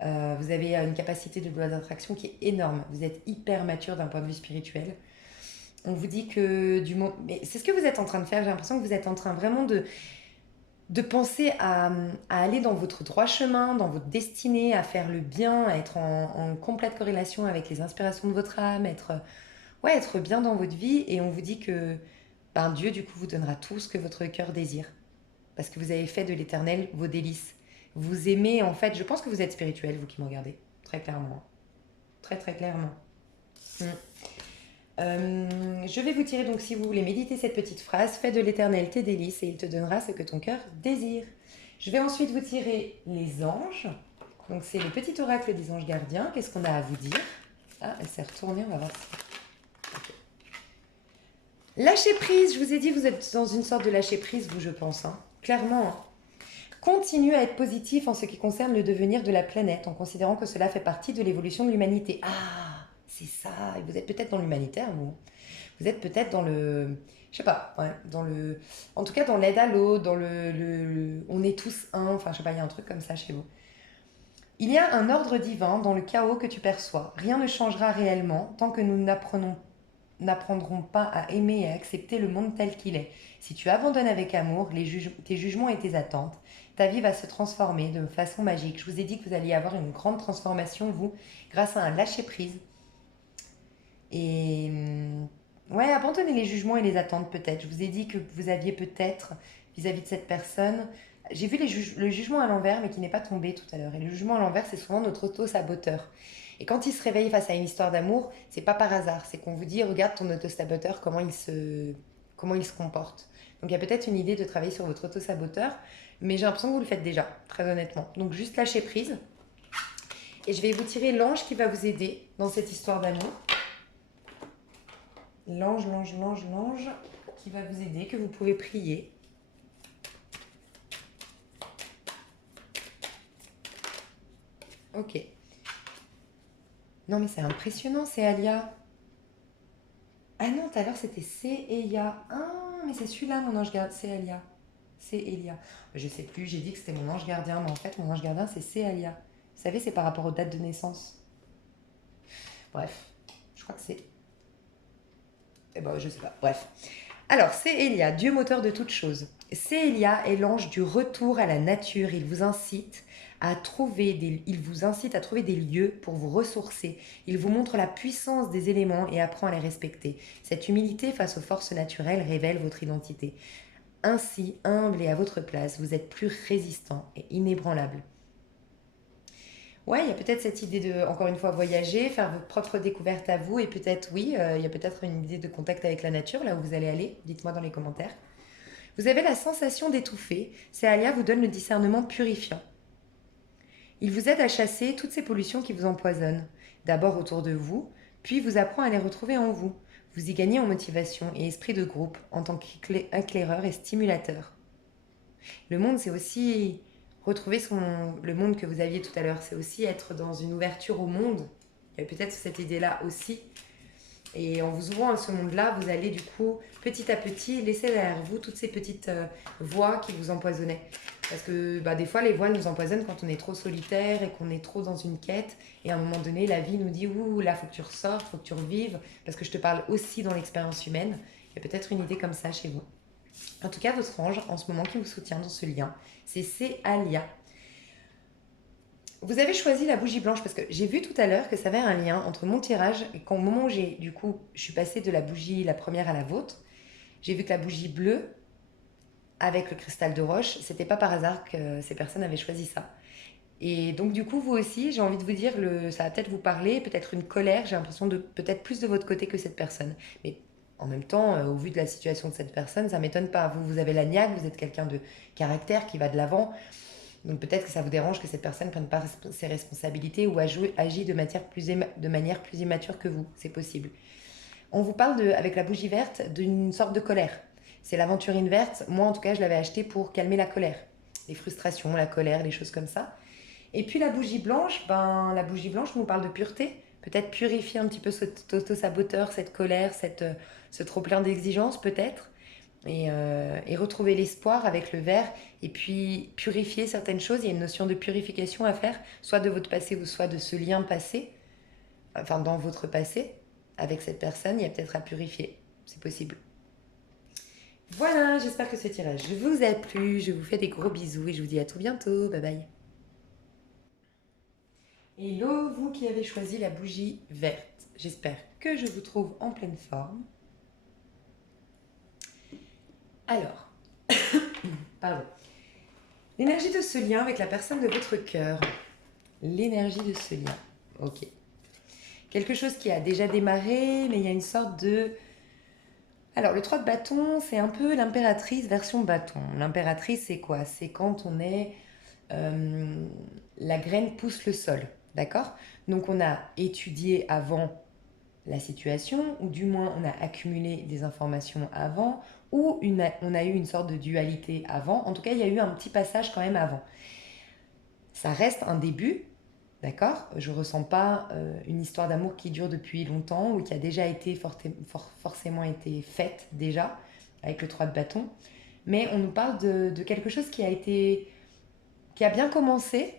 Vous avez une capacité de loi d'attraction qui est énorme. Vous êtes hyper mature d'un point de vue spirituel. On vous dit que du moment... Mais c'est ce que vous êtes en train de faire. J'ai l'impression que vous êtes en train vraiment de penser à aller dans votre droit chemin, dans votre destinée, à faire le bien, à être en complète corrélation avec les inspirations de votre âme, être bien dans votre vie. Et on vous dit que ben, Dieu, du coup, vous donnera tout ce que votre cœur désire. Parce que vous avez fait de l'Éternel vos délices. Vous aimez, en fait, je pense que vous êtes spirituel, vous qui me regardez. Très clairement. Très, très clairement. Mm. Je vais vous tirer donc, si vous voulez méditer cette petite phrase, fais de l'Éternel tes délices et il te donnera ce que ton cœur désire. Je vais ensuite vous tirer les anges. Donc c'est le petit oracle des anges gardiens. Qu'est-ce qu'on a à vous dire? Ah, elle s'est retournée, on va voir si... Okay. Lâcher prise, je vous ai dit, vous êtes dans une sorte de lâcher prise, vous, je pense. Hein. Clairement. Hein. Continue à être positif en ce qui concerne le devenir de la planète, en considérant que cela fait partie de l'évolution de l'humanité. Ah, c'est ça. Et vous êtes peut-être dans l'humanitaire, vous. Vous êtes peut-être dans le... Je sais pas, ouais, dans le... En tout cas, dans l'aide à l'autre, dans on est tous un, enfin, je sais pas, il y a un truc comme ça chez vous. Il y a un ordre divin dans le chaos que tu perçois. Rien ne changera réellement tant que nous n'apprendrons pas à aimer et à accepter le monde tel qu'il est. Si tu abandonnes avec amour tes jugements et tes attentes, ta vie va se transformer de façon magique. Je vous ai dit que vous alliez avoir une grande transformation, vous, grâce à un lâcher-prise. Et ouais, abandonnez les jugements et les attentes peut-être. Je vous ai dit que vous aviez peut-être, vis-à-vis de cette personne, j'ai vu le jugement à l'envers, mais qui n'est pas tombé tout à l'heure. Et le jugement à l'envers, c'est souvent notre auto-saboteur. Et quand il se réveille face à une histoire d'amour, c'est pas par hasard. C'est qu'on vous dit, regarde ton auto-saboteur, comment il se comporte. Donc il y a peut-être une idée de travailler sur votre auto-saboteur, mais j'ai l'impression que vous le faites déjà, très honnêtement. Donc juste lâcher prise. Et je vais vous tirer l'ange qui va vous aider dans cette histoire d'amour. L'ange qui va vous aider, que vous pouvez prier. Ok. Non, mais c'est impressionnant, c'est Alia. Ah non, tout à l'heure, c'était Elia. Ah, mais c'est celui-là, mon ange gardien. C'est Alia. C'est Elia. Je sais plus, j'ai dit que c'était mon ange gardien, mais en fait, mon ange gardien, c'est Alia. Vous savez, c'est par rapport aux dates de naissance. Bref, je crois que c'est... Eh ben, je sais pas. Bref. Alors, c'est Elia, Dieu moteur de toutes choses. C'est Elia est l'ange du retour à la nature. Il vous incite à trouver des lieux pour vous ressourcer. Il vous montre la puissance des éléments et apprend à les respecter. Cette humilité face aux forces naturelles révèle votre identité. Ainsi, humble et à votre place, vous êtes plus résistant et inébranlable. Ouais, il y a peut-être cette idée de, encore une fois, voyager, faire votre propre découverte à vous, et peut-être, oui, il y a peut-être une idée de contact avec la nature, là où vous allez aller, dites-moi dans les commentaires. Vous avez la sensation d'étouffer, Alia vous donne le discernement purifiant. Il vous aide à chasser toutes ces pollutions qui vous empoisonnent, d'abord autour de vous, puis vous apprend à les retrouver en vous. Vous y gagnez en motivation et esprit de groupe, en tant qu'éclaireur et stimulateur. Le monde, c'est aussi... Retrouver le monde que vous aviez tout à l'heure, c'est aussi être dans une ouverture au monde. Il y a peut-être cette idée-là aussi. Et en vous ouvrant à ce monde-là, vous allez du coup, petit à petit, laisser derrière vous toutes ces petites voix qui vous empoisonnaient. Parce que des fois, les voix nous empoisonnent quand on est trop solitaire et qu'on est trop dans une quête. Et à un moment donné, la vie nous dit « Ouh, là, faut que tu ressortes, faut que tu revives. » Parce que je te parle aussi dans l'expérience humaine. Il y a peut-être une idée comme ça chez vous. En tout cas, votre ange, en ce moment, qui vous soutient dans ce lien, c'est Céalia. Vous avez choisi la bougie blanche parce que j'ai vu tout à l'heure que ça avait un lien entre mon tirage et qu'au moment où je suis passée de la bougie, la première à la vôtre, j'ai vu que la bougie bleue, avec le cristal de roche, c'était pas par hasard que ces personnes avaient choisi ça. Et donc du coup, vous aussi, j'ai envie de vous dire, ça va peut-être vous parler, peut-être une colère, j'ai l'impression de peut-être plus de votre côté que cette personne. Mais en même temps, au vu de la situation de cette personne, ça m'étonne pas. Vous avez la niaque, vous êtes quelqu'un de caractère qui va de l'avant. Donc peut-être que ça vous dérange que cette personne prenne pas ses responsabilités ou agit de manière plus immature que vous. C'est possible. On vous parle, avec la bougie verte, d'une sorte de colère. C'est l'aventurine verte. Moi, en tout cas, je l'avais achetée pour calmer la colère. Les frustrations, la colère, les choses comme ça. Et puis la bougie blanche, la bougie blanche nous parle de pureté. Peut-être purifier un petit peu cet auto-saboteur, cette colère, ce trop-plein d'exigences peut-être. Et retrouver l'espoir avec le vert. Et puis purifier certaines choses. Il y a une notion de purification à faire, soit de votre passé ou soit de ce lien passé. Enfin, dans votre passé, avec cette personne, il y a peut-être à purifier. C'est possible. Voilà, j'espère que ce tirage vous a plu. Je vous fais des gros bisous et je vous dis à tout bientôt. Bye bye. Hello, vous qui avez choisi la bougie verte. J'espère que je vous trouve en pleine forme. Alors, pardon. L'énergie de ce lien avec la personne de votre cœur. L'énergie de ce lien. Ok. Quelque chose qui a déjà démarré, mais il y a une sorte de... Alors, le 3 de bâton, c'est un peu l'impératrice version bâton. L'impératrice, c'est quoi? C'est quand on est... la graine pousse le sol, d'accord? Donc, on a étudié avant la situation, ou du moins on a accumulé des informations avant, ou on a eu une sorte de dualité avant. En tout cas, il y a eu un petit passage quand même avant. Ça reste un début, d'accord? Je ne ressens pas une histoire d'amour qui dure depuis longtemps ou qui a déjà été forcément été faite déjà avec le 3 de bâton. Mais on nous parle de quelque chose qui a bien commencé.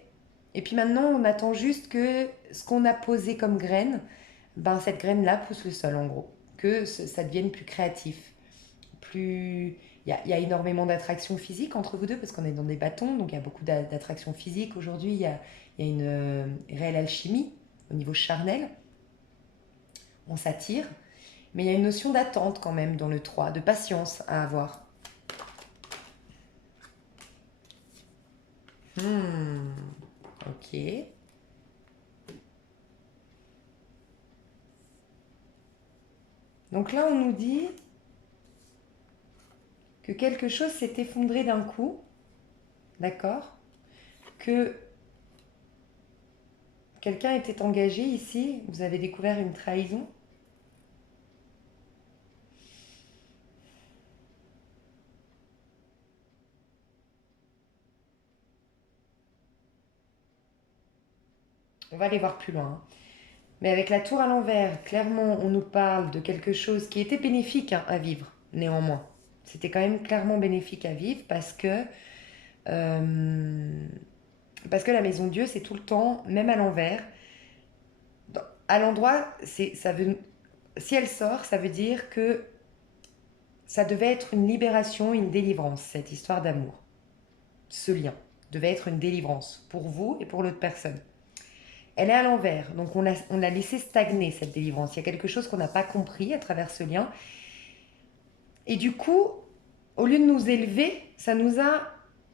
Et puis maintenant, on attend juste que ce qu'on a posé comme graine, cette graine-là pousse le sol en gros. Que ça devienne plus créatif. Plus... Il y a énormément d'attraction physique entre vous deux parce qu'on est dans des bâtons, donc il y a beaucoup d'attraction physique. Aujourd'hui, il y a une réelle alchimie au niveau charnel. On s'attire. Mais il y a une notion d'attente quand même dans le 3, de patience à avoir. Ok. Donc là, on nous dit que quelque chose s'est effondré d'un coup, d'accord? Que quelqu'un était engagé ici, vous avez découvert une trahison. On va aller voir plus loin. Mais avec la tour à l'envers, clairement, on nous parle de quelque chose qui était bénéfique à vivre, néanmoins. C'était quand même clairement bénéfique à vivre euh, parce que la maison Dieu, c'est tout le temps, même à l'envers. À l'endroit, si elle sort, ça veut dire que ça devait être une libération, une délivrance, cette histoire d'amour. Ce lien devait être une délivrance pour vous et pour l'autre personne. Elle est à l'envers, donc on l'a laissé stagner cette délivrance. Il y a quelque chose qu'on n'a pas compris à travers ce lien. Et du coup, au lieu de nous élever, ça nous a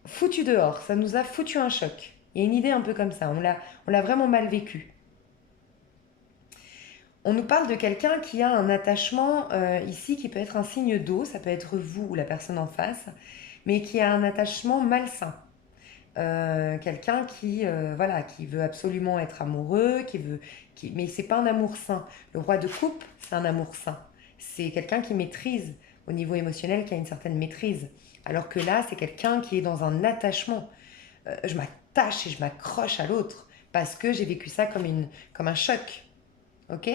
foutu dehors, ça nous a foutu un choc. Il y a une idée un peu comme ça, on l'a vraiment mal vécu. On nous parle de quelqu'un qui a un attachement ici qui peut être un signe d'eau, ça peut être vous ou la personne en face, mais qui a un attachement malsain. Quelqu'un voilà, qui veut absolument être amoureux, mais c'est pas un amour sain. Le roi de coupe, c'est un amour sain. C'est quelqu'un qui maîtrise au niveau émotionnel, qui a une certaine maîtrise. Alors que là, c'est quelqu'un qui est dans un attachement. Je m'attache et je m'accroche à l'autre parce que j'ai vécu ça comme un choc. Ok?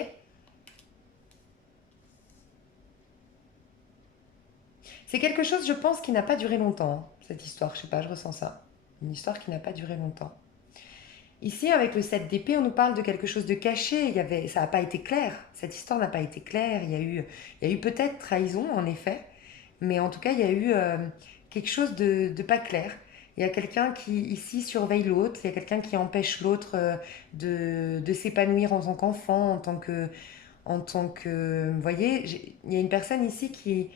C'est quelque chose, je pense, qui n'a pas duré longtemps, cette histoire. Je sais pas, je ressens ça. Une histoire qui n'a pas duré longtemps. Ici, avec le 7 d'épée, on nous parle de quelque chose de caché. Ça n'a pas été clair. Cette histoire n'a pas été claire. Il y a eu peut-être trahison, en effet. Mais en tout cas, il y a eu quelque chose de pas clair. Il y a quelqu'un qui, ici, surveille l'autre. Il y a quelqu'un qui empêche l'autre de s'épanouir en tant qu'enfant, vous voyez, il y a une personne ici qui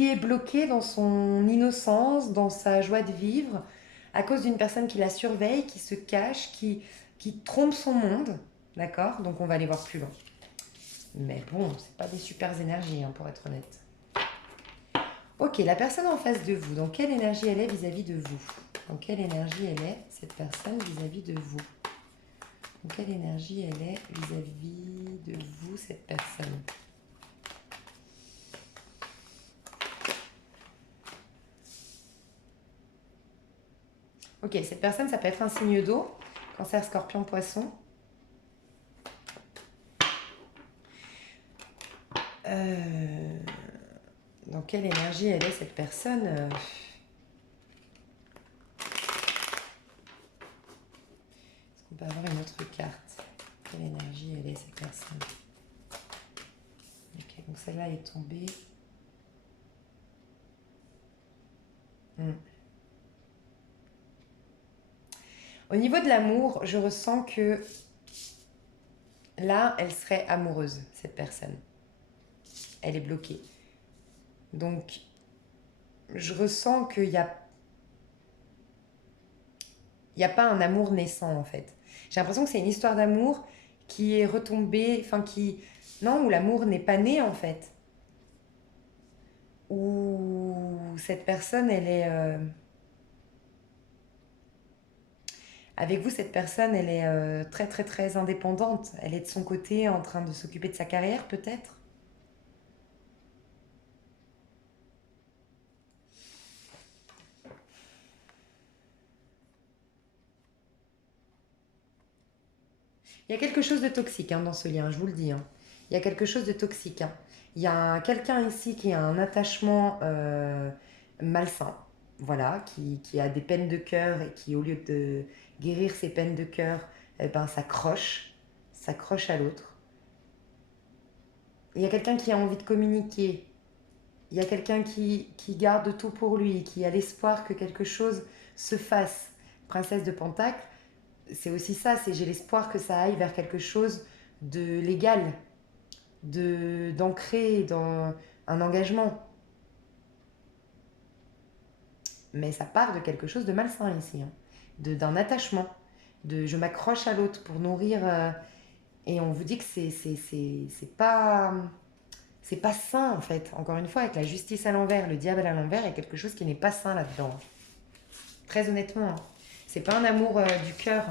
est bloquée dans son innocence, dans sa joie de vivre, à cause d'une personne qui la surveille, qui se cache, qui trompe son monde. D'accord? Donc on va aller voir plus loin. Mais bon, c'est pas des super énergies, hein, pour être honnête. Ok, la personne en face de vous, dans quelle énergie elle est vis-à-vis de vous? Dans quelle énergie elle est, cette personne, vis-à-vis de vous? Dans quelle énergie elle est vis-à-vis de vous, cette personne? Ok, cette personne, ça peut être un signe d'eau, Cancer, Scorpion, Poisson. Euh, Dans quelle énergie elle est, cette personne? Est-ce qu'on peut avoir une autre carte? Quelle énergie elle est, cette personne? Ok, donc celle-là est tombée. Hmm. Au niveau de l'amour, je ressens que là, elle serait amoureuse, cette personne. Elle est bloquée. Donc, je ressens il y a pas un amour naissant, en fait. J'ai l'impression que c'est une histoire d'amour qui est retombée, enfin qui... Non, où l'amour n'est pas né, en fait. Où cette personne, elle est... Avec vous, cette personne, elle est très, très, très indépendante. Elle est de son côté en train de s'occuper de sa carrière, peut-être. Il y a quelque chose de toxique, hein, dans ce lien, je vous le dis, hein. Il y a quelque chose de toxique, hein. Il y a quelqu'un ici qui a un attachement malsain, voilà, qui a des peines de cœur et qui, au lieu de guérir ses peines de cœur, eh ben, s'accroche à l'autre. Il y a quelqu'un qui a envie de communiquer. Il y a quelqu'un qui garde tout pour lui, qui a l'espoir que quelque chose se fasse. Princesse de Pentacle, c'est aussi ça, c'est j'ai l'espoir que ça aille vers quelque chose de légal, d'ancrer dans un engagement. Mais ça part de quelque chose de malsain ici, hein. D'un attachement, de je m'accroche à l'autre pour nourrir. Et on vous dit que c'est pas sain en fait. Encore une fois, avec la justice à l'envers, le diable à l'envers, il y a quelque chose qui n'est pas sain là-dedans. Très honnêtement, hein. C'est pas un amour du cœur.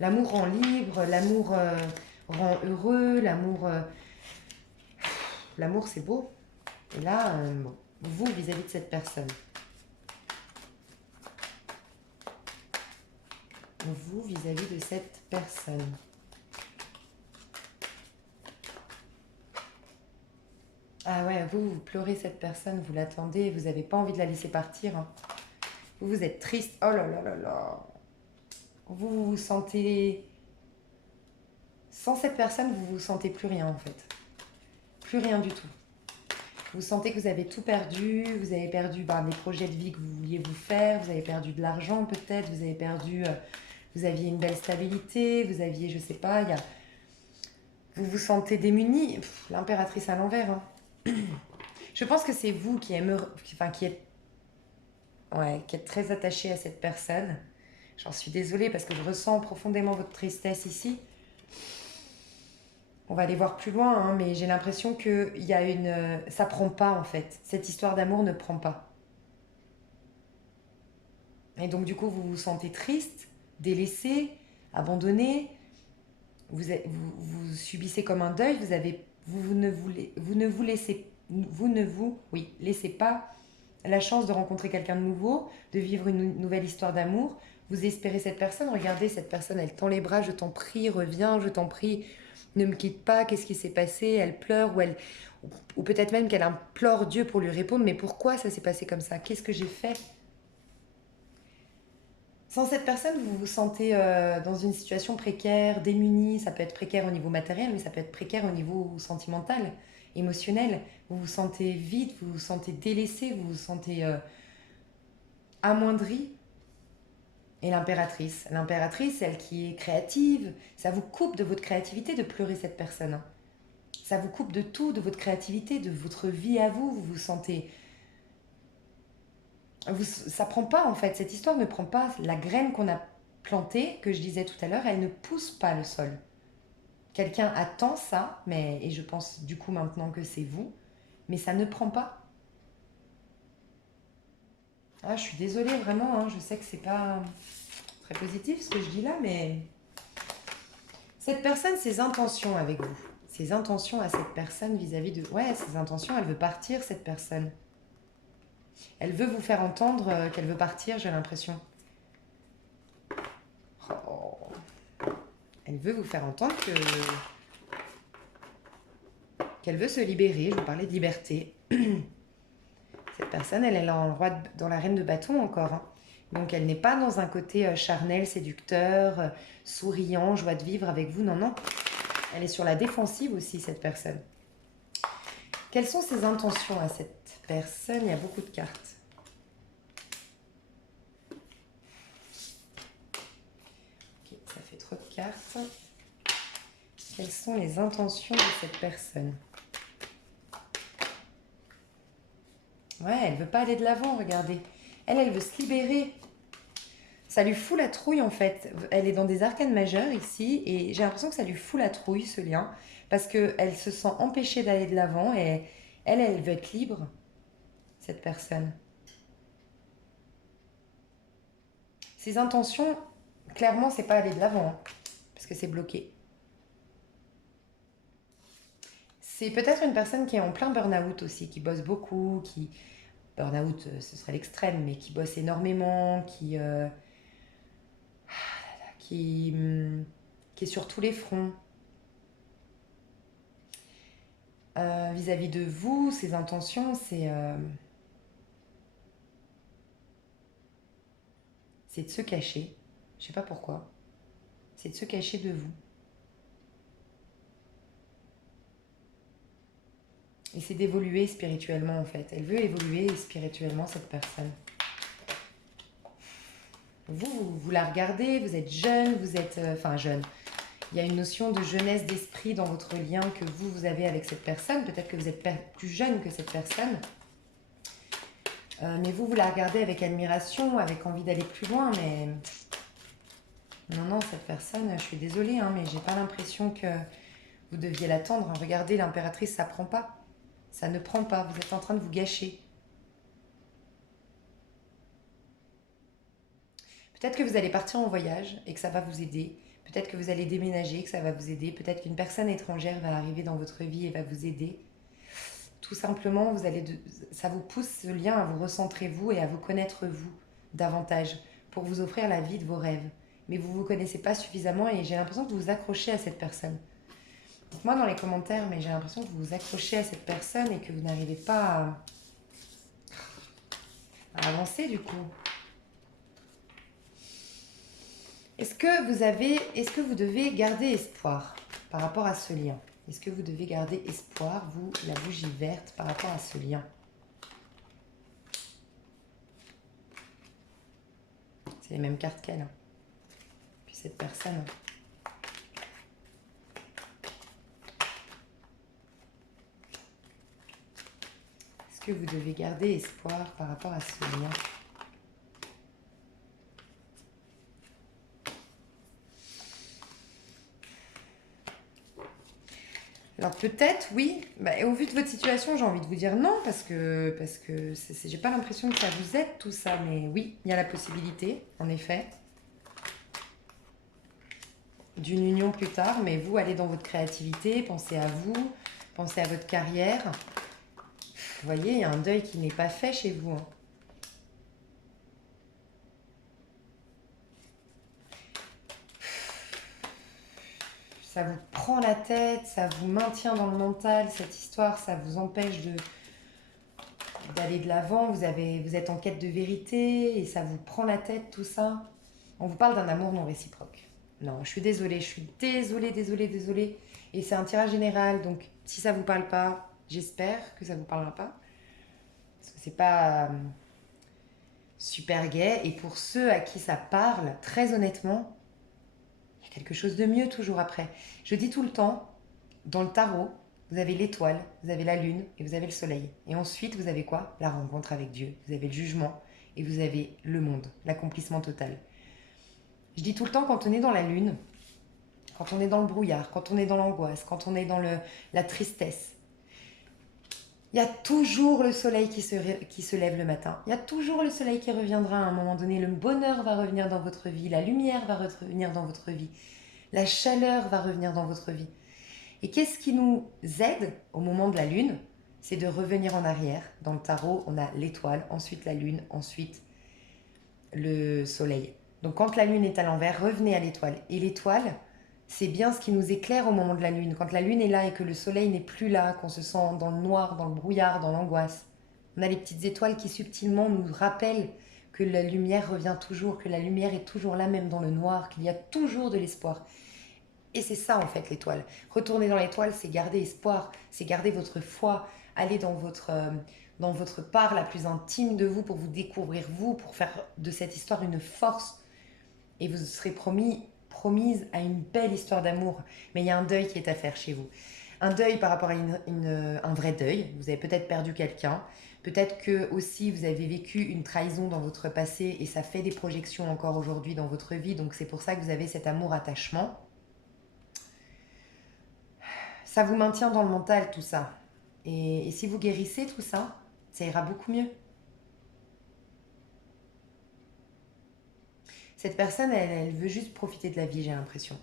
L'amour rend libre, l'amour rend heureux, l'amour c'est beau. Et là, bon, vous vis-à-vis de cette personne, vous vis-à-vis de cette personne. Ah ouais, vous pleurez cette personne, vous l'attendez, vous n'avez pas envie de la laisser partir, hein. Vous êtes triste, oh là là là là. Vous vous sentez... Sans cette personne, vous vous sentez plus rien en fait. Plus rien du tout. Vous sentez que vous avez tout perdu, vous avez perdu les projets de vie que vous vouliez vous faire, vous avez perdu de l'argent peut-être, vous avez perdu... vous aviez une belle stabilité, vous aviez, je sais pas, vous vous sentez démuni. L'impératrice à l'envers, hein. Je pense que c'est vous enfin, ouais, qui êtes très attaché à cette personne. J'en suis désolée parce que je ressens profondément votre tristesse ici. On va aller voir plus loin, hein, mais j'ai l'impression que ça prend pas en fait. Cette histoire d'amour ne prend pas. Et donc du coup, vous vous sentez triste, délaissé, abandonné. Vous subissez comme un deuil. Vous ne vous laissez, vous ne vous, oui, laissez pas la chance de rencontrer quelqu'un de nouveau, de vivre une nouvelle histoire d'amour. Vous espérez cette personne. Regardez, cette personne, elle tend les bras. Je t'en prie, reviens. Je t'en prie, ne me quitte pas. Qu'est-ce qui s'est passé? Elle pleure ou peut-être même qu'elle implore Dieu pour lui répondre. Mais pourquoi ça s'est passé comme ça? Qu'est-ce que j'ai fait? Sans cette personne, vous vous sentez dans une situation précaire, démunie. Ça peut être précaire au niveau matériel, mais ça peut être précaire au niveau sentimental. émotionnel. Vous vous sentez vide, vous vous sentez délaissé, vous vous sentez amoindri. Et l'impératrice, elle qui est créative, ça vous coupe de votre créativité de pleurer cette personne, hein. Ça vous coupe de tout, de votre créativité, de votre vie à vous. Vous vous sentez... ça prend pas en fait, cette histoire ne prend pas la graine qu'on a plantée, que je disais tout à l'heure, elle ne pousse pas le sol. Quelqu'un attend ça, mais, et je pense du coup maintenant que c'est vous, mais ça ne prend pas. Ah, je suis désolée vraiment, hein, je sais que c'est pas très positif ce que je dis là, mais cette personne, ses intentions avec vous, ses intentions à cette personne vis-à-vis de... Ouais, ses intentions, elle veut partir cette personne. Elle veut vous faire entendre qu'elle veut partir, j'ai l'impression. Oh. Elle veut vous faire entendre qu'elle veut se libérer. Je vous parlais de liberté. Cette personne, elle est dans la reine de bâton encore, hein. Donc elle n'est pas dans un côté charnel, séducteur, souriant, joie de vivre avec vous. Non, non. Elle est sur la défensive aussi, cette personne. Quelles sont ses intentions à cette personne? Il y a beaucoup de cartes. Ok, ça fait trop de cartes. Quelles sont les intentions de cette personne? Ouais, elle veut pas aller de l'avant, regardez. Elle veut se libérer. Ça lui fout la trouille en fait. Elle est dans des arcanes majeures ici et j'ai l'impression que ça lui fout la trouille ce lien parce qu'elle se sent empêchée d'aller de l'avant et elle veut être libre, cette personne. Ses intentions, clairement, c'est pas aller de l'avant, hein, parce que c'est bloqué. C'est peut-être une personne qui est en plein burn-out aussi, qui bosse beaucoup, qui... Burn-out, ce serait l'extrême, mais qui bosse énormément, qui, qui est sur tous les fronts. Vis-à-vis de vous, ses intentions, c'est de se cacher. Je sais pas pourquoi. C'est de se cacher de vous. Et c'est d'évoluer spirituellement en fait. Elle veut évoluer spirituellement, cette personne. Vous la regardez, vous êtes jeune, vous êtes... Enfin jeune. Il y a une notion de jeunesse d'esprit dans votre lien que vous avez avec cette personne. Peut-être que vous êtes plus jeune que cette personne. Mais vous la regardez avec admiration, avec envie d'aller plus loin. Mais non, non, cette personne, je suis désolée, hein, mais j'ai pas l'impression que vous deviez l'attendre. Regardez, l'impératrice, ça prend pas. Ça ne prend pas. Vous êtes en train de vous gâcher. Peut-être que vous allez partir en voyage et que ça va vous aider. Peut-être que vous allez déménager, que ça va vous aider. Peut-être qu'une personne étrangère va arriver dans votre vie et va vous aider. Tout simplement, ça vous pousse ce lien à vous recentrer vous et à vous connaître vous davantage pour vous offrir la vie de vos rêves. Mais vous ne vous connaissez pas suffisamment et j'ai l'impression que vous vous accrochez à cette personne. Dites-moi dans les commentaires, mais j'ai l'impression que vous vous accrochez à cette personne et que vous n'arrivez pas à avancer du coup. Est-ce que vous devez garder espoir par rapport à ce lien? Est-ce que vous devez garder espoir, vous, la bougie verte, par rapport à ce lien? C'est les mêmes cartes qu'elle, hein. Puis cette personne. Est-ce que vous devez garder espoir par rapport à ce lien? Alors peut-être, oui. Bah, au vu de votre situation, j'ai envie de vous dire non, parce que j'ai pas l'impression que ça vous aide tout ça. Mais oui, il y a la possibilité, en effet, d'une union plus tard. Mais vous, allez dans votre créativité, pensez à vous, pensez à votre carrière. Vous voyez, il y a un deuil qui n'est pas fait chez vous, hein. Ça vous prend la tête, ça vous maintient dans le mental, cette histoire, ça vous empêche d'aller de l'avant, vous êtes en quête de vérité et ça vous prend la tête, tout ça. On vous parle d'un amour non réciproque. Non, je suis désolée, désolée. Et c'est un tirage général, donc si ça vous parle pas, J'espère que ça ne vous parlera pas. Parce que c'est pas super gai. Et pour ceux à qui ça parle, très honnêtement, il y a quelque chose de mieux toujours après. Je dis tout le temps, dans le tarot, vous avez l'étoile, vous avez la lune et vous avez le soleil. Et ensuite, vous avez quoi? La rencontre avec Dieu. Vous avez le jugement et vous avez le monde, l'accomplissement total. Je dis tout le temps, quand on est dans la lune, quand on est dans le brouillard, quand on est dans l'angoisse, quand on est dans la tristesse, il y a toujours le soleil qui se lève le matin. Il y a toujours le soleil qui reviendra à un moment donné. Le bonheur va revenir dans votre vie. La lumière va revenir dans votre vie. La chaleur va revenir dans votre vie. Et qu'est-ce qui nous aide au moment de la lune? C'est de revenir en arrière. Dans le tarot, on a l'étoile, ensuite la lune, ensuite le soleil. Donc quand la lune est à l'envers, revenez à l'étoile. Et l'étoile, c'est bien ce qui nous éclaire au moment de la lune. Quand la lune est là et que le soleil n'est plus là, qu'on se sent dans le noir, dans le brouillard, dans l'angoisse, on a les petites étoiles qui subtilement nous rappellent que la lumière revient toujours, que la lumière est toujours là même dans le noir, qu'il y a toujours de l'espoir. Et c'est ça en fait l'étoile. Retourner dans l'étoile, c'est garder espoir, c'est garder votre foi, aller dans votre part la plus intime de vous pour vous découvrir vous, pour faire de cette histoire une force. Et vous serez promise à une belle histoire d'amour. Mais il y a un deuil qui est à faire chez vous. Un deuil par rapport à un vrai deuil. Vous avez peut-être perdu quelqu'un. Peut-être que aussi vous avez vécu une trahison dans votre passé et ça fait des projections encore aujourd'hui dans votre vie. Donc c'est pour ça que vous avez cet amour-attachement. Ça vous maintient dans le mental tout ça. Et si vous guérissez tout ça, ça ira beaucoup mieux. Cette personne, elle veut juste profiter de la vie, j'ai l'impression.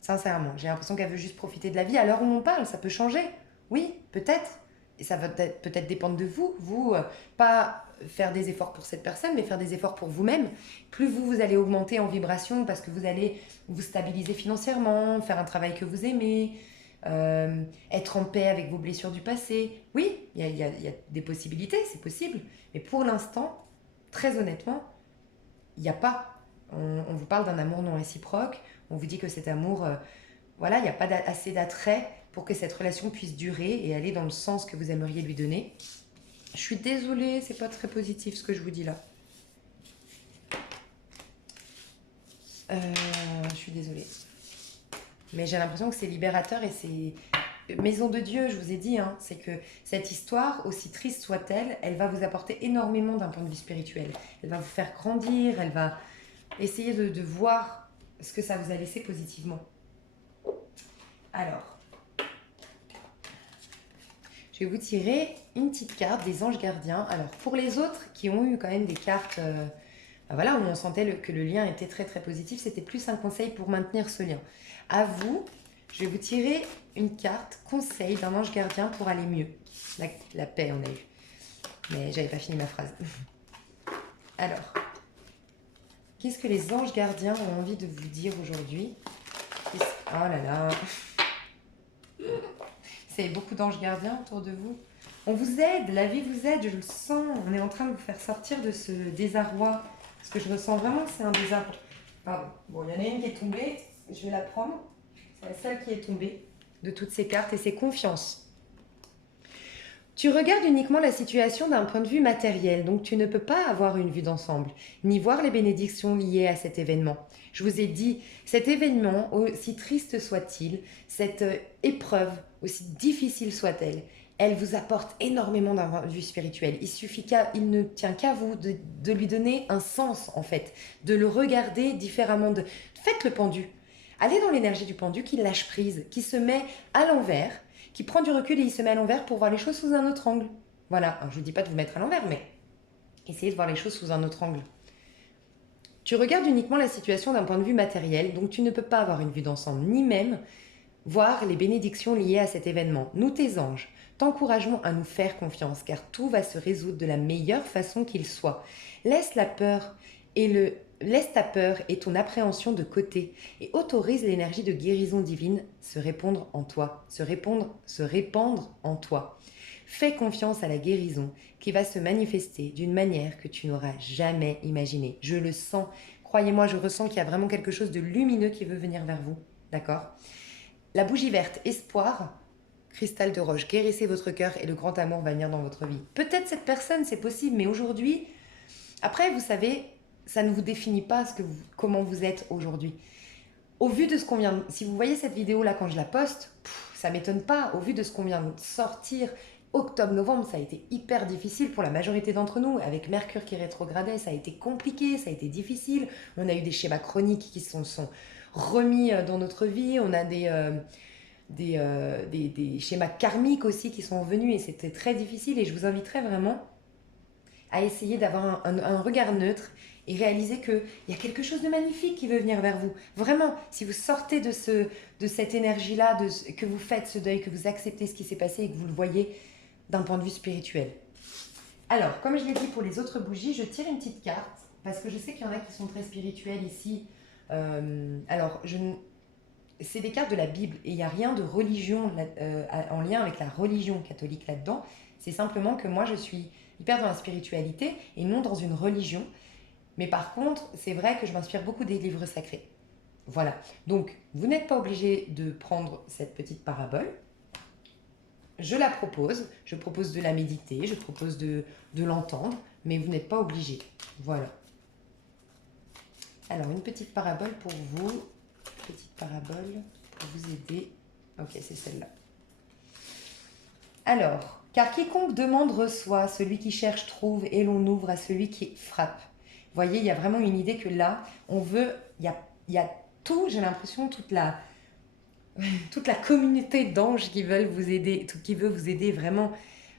Sincèrement, j'ai l'impression qu'elle veut juste profiter de la vie. À l'heure où on parle, ça peut changer. Oui, peut-être. Et ça va peut-être dépendre de vous. Vous, pas faire des efforts pour cette personne, mais faire des efforts pour vous-même. Plus vous allez augmenter en vibration parce que vous allez vous stabiliser financièrement, faire un travail que vous aimez, être en paix avec vos blessures du passé. Oui, il y a des possibilités, c'est possible. Mais pour l'instant, très honnêtement, il n'y a pas. On vous parle d'un amour non réciproque. On vous dit que cet amour, voilà, il n'y a pas assez d'attrait pour que cette relation puisse durer et aller dans le sens que vous aimeriez lui donner. Je suis désolée, c'est pas très positif ce que je vous dis là. Je suis désolée. Mais j'ai l'impression que c'est libérateur et c'est... Maison de Dieu, je vous ai dit, hein, c'est que cette histoire, aussi triste soit-elle, elle va vous apporter énormément d'un point de vue spirituel. Elle va vous faire grandir, elle va essayer de voir ce que ça vous a laissé positivement. Alors, je vais vous tirer une petite carte des anges gardiens. Alors, pour les autres qui ont eu quand même des cartes, voilà, où on sentait que le lien était très très positif, c'était plus un conseil pour maintenir ce lien. À vous, je vais vous tirer une carte conseil d'un ange gardien pour aller mieux. La paix, on a eu. Mais j'avais pas fini ma phrase. Alors, qu'est-ce que les anges gardiens ont envie de vous dire aujourd'hui? Oh là là. C'est beaucoup d'anges gardiens autour de vous. On vous aide, la vie vous aide, je le sens. On est en train de vous faire sortir de ce désarroi. Parce que je ressens vraiment que c'est un désarroi. Pardon. Bon, il y en a une qui est tombée. Je vais la prendre. C'est la seule qui est tombée de toutes ces cartes et c'est confiance. Tu regardes uniquement la situation d'un point de vue matériel, donc tu ne peux pas avoir une vue d'ensemble, ni voir les bénédictions liées à cet événement. Je vous ai dit, cet événement, aussi triste soit-il, cette épreuve, aussi difficile soit-elle, elle vous apporte énormément d'un point de vue spirituel. Il ne tient qu'à vous de lui donner un sens, en fait, de le regarder différemment. Faites le pendu. Allez dans l'énergie du pendu qui lâche prise, qui se met à l'envers, qui prend du recul et il se met à l'envers pour voir les choses sous un autre angle. Voilà, alors, je ne vous dis pas de vous mettre à l'envers, mais essayez de voir les choses sous un autre angle. Tu regardes uniquement la situation d'un point de vue matériel, donc tu ne peux pas avoir une vue d'ensemble, ni même voir les bénédictions liées à cet événement. Nous, tes anges, t'encourageons à nous faire confiance, car tout va se résoudre de la meilleure façon qu'il soit. Laisse ta peur et ton appréhension de côté et autorise l'énergie de guérison divine se répandre en toi, se répandre en toi. Fais confiance à la guérison qui va se manifester d'une manière que tu n'auras jamais imaginée. Je le sens, croyez-moi, je ressens qu'il y a vraiment quelque chose de lumineux qui veut venir vers vous, d'accord? La bougie verte, espoir, cristal de roche, guérissez votre cœur et le grand amour va venir dans votre vie. Peut-être cette personne, c'est possible, mais aujourd'hui, après, vous savez, ça ne vous définit pas comment vous êtes aujourd'hui. Au vu de ce qu'on vient, si vous voyez cette vidéo là quand je la poste, ça m'étonne pas. Au vu de ce qu'on vient de sortir, octobre-novembre, ça a été hyper difficile pour la majorité d'entre nous. Avec Mercure qui rétrogradait, ça a été compliqué, ça a été difficile. On a eu des schémas chroniques qui sont remis dans notre vie. On a des schémas karmiques aussi qui sont venus et c'était très difficile. Et je vous inviterais vraiment à essayer d'avoir un regard neutre et réaliser qu'il y a quelque chose de magnifique qui veut venir vers vous. Vraiment, si vous sortez de cette énergie-là, que vous faites ce deuil, que vous acceptez ce qui s'est passé et que vous le voyez d'un point de vue spirituel. Alors, comme je l'ai dit pour les autres bougies, je tire une petite carte parce que je sais qu'il y en a qui sont très spirituels ici. C'est des cartes de la Bible et il n'y a rien de religion en lien avec la religion catholique là-dedans. C'est simplement que moi, je suis hyper dans la spiritualité et non dans une religion. Mais par contre, c'est vrai que je m'inspire beaucoup des livres sacrés. Voilà. Donc, vous n'êtes pas obligé de prendre cette petite parabole. Je la propose. Je propose de la méditer. Je propose de l'entendre. Mais vous n'êtes pas obligé. Voilà. Alors, une petite parabole pour vous. Petite parabole pour vous aider. Ok, c'est celle-là. Alors, car quiconque demande reçoit, celui qui cherche trouve, et l'on ouvre à celui qui frappe. Vous voyez, il y a vraiment une idée que là, on veut, il y a tout, j'ai l'impression, toute la communauté d'anges qui veulent vous aider, qui veut vous aider vraiment.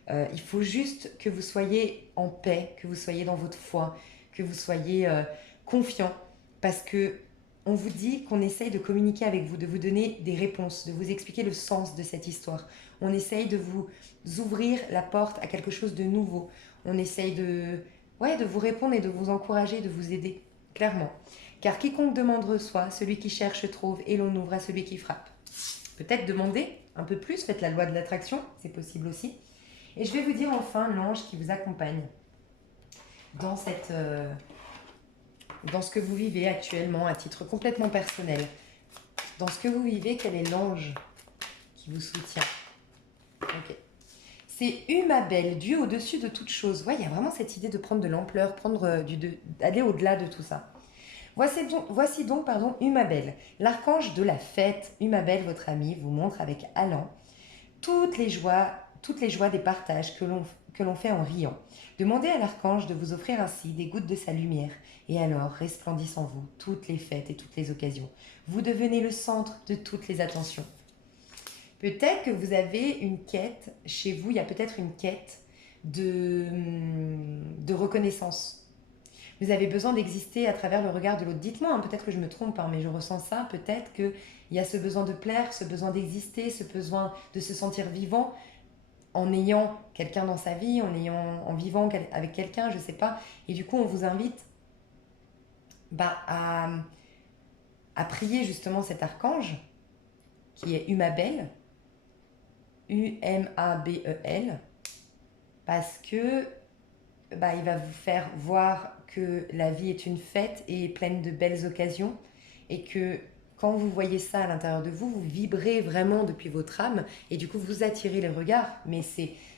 Il faut juste que vous soyez en paix, que vous soyez dans votre foi, que vous soyez confiant, parce que on vous dit qu'on essaye de communiquer avec vous, de vous donner des réponses, de vous expliquer le sens de cette histoire. On essaye de vous ouvrir la porte à quelque chose de nouveau. On essaye de vous répondre et de vous encourager, de vous aider, clairement. Car quiconque demande reçoit, celui qui cherche trouve, et l'on ouvre à celui qui frappe. Peut-être demander un peu plus, faites la loi de l'attraction, c'est possible aussi. Et je vais vous dire enfin l'ange qui vous accompagne dans dans ce que vous vivez actuellement à titre complètement personnel. Dans ce que vous vivez, quel est l'ange qui vous soutient? Ok. C'est Umabel, Dieu au-dessus de toute chose. Ouais, il y a vraiment cette idée de prendre de l'ampleur, d'aller au-delà de tout ça. Voici donc, Umabel, l'archange de la fête. Umabel, votre ami, vous montre avec allant toutes les joies des partages que l'on fait en riant. Demandez à l'archange de vous offrir ainsi des gouttes de sa lumière, et alors resplendissent en vous toutes les fêtes et toutes les occasions. Vous devenez le centre de toutes les attentions. Peut-être que vous avez une quête, chez vous, il y a peut-être une quête de reconnaissance. Vous avez besoin d'exister à travers le regard de l'autre. Dites-moi, hein, peut-être que je me trompe, hein, mais je ressens ça. Peut-être qu'il y a ce besoin de plaire, ce besoin d'exister, ce besoin de se sentir vivant en ayant quelqu'un dans sa vie, en vivant avec quelqu'un, je ne sais pas. Et du coup, on vous invite à prier justement cet archange qui est Umabel, Umabel, parce que il va vous faire voir que la vie est une fête et pleine de belles occasions et que quand vous voyez ça à l'intérieur de vous, vous vibrez vraiment depuis votre âme et du coup vous attirez les regards, mais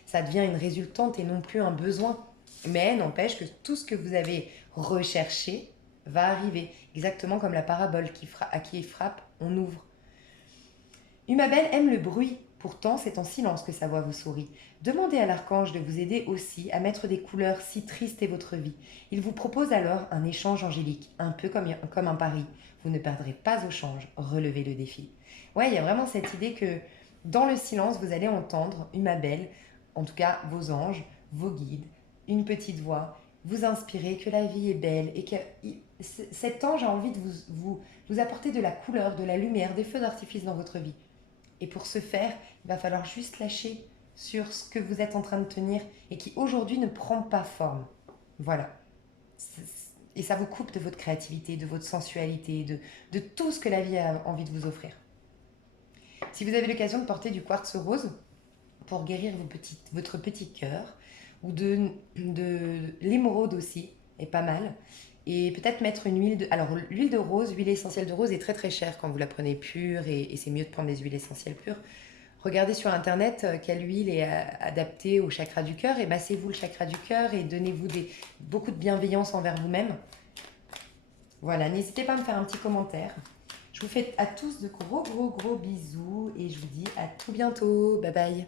ça devient une résultante et non plus un besoin. Mais n'empêche que tout ce que vous avez recherché va arriver, exactement comme la parabole à qui frappe, on ouvre. Umabel aime le bruit, pourtant c'est en silence que sa voix vous sourit. Demandez à l'archange de vous aider aussi à mettre des couleurs si tristes est votre vie. Il vous propose alors un échange angélique, un peu comme un pari. Vous ne perdrez pas au change, relevez le défi. Ouais, il y a vraiment cette idée que dans le silence, vous allez entendre Umabel, en tout cas vos anges, vos guides, une petite voix, vous inspirer que la vie est belle et que cet ange a envie de vous apporter de la couleur, de la lumière, des feux d'artifice dans votre vie. Et pour ce faire, il va falloir juste lâcher sur ce que vous êtes en train de tenir et qui aujourd'hui ne prend pas forme. Voilà. Et ça vous coupe de votre créativité, de votre sensualité, de tout ce que la vie a envie de vous offrir. Si vous avez l'occasion de porter du quartz rose pour guérir votre petit cœur, ou de l'émeraude aussi, est pas mal. Et peut-être mettre une huile alors l'huile de rose, l'huile essentielle de rose est très très chère quand vous la prenez pure et c'est mieux de prendre des huiles essentielles pures. regardez sur internet quelle huile est adaptée au chakra du cœur et massez-vous le chakra du cœur et donnez-vous beaucoup de bienveillance envers vous-même. Voilà, n'hésitez pas à me faire un petit commentaire. Je vous fais à tous de gros bisous et je vous dis à tout bientôt. Bye bye.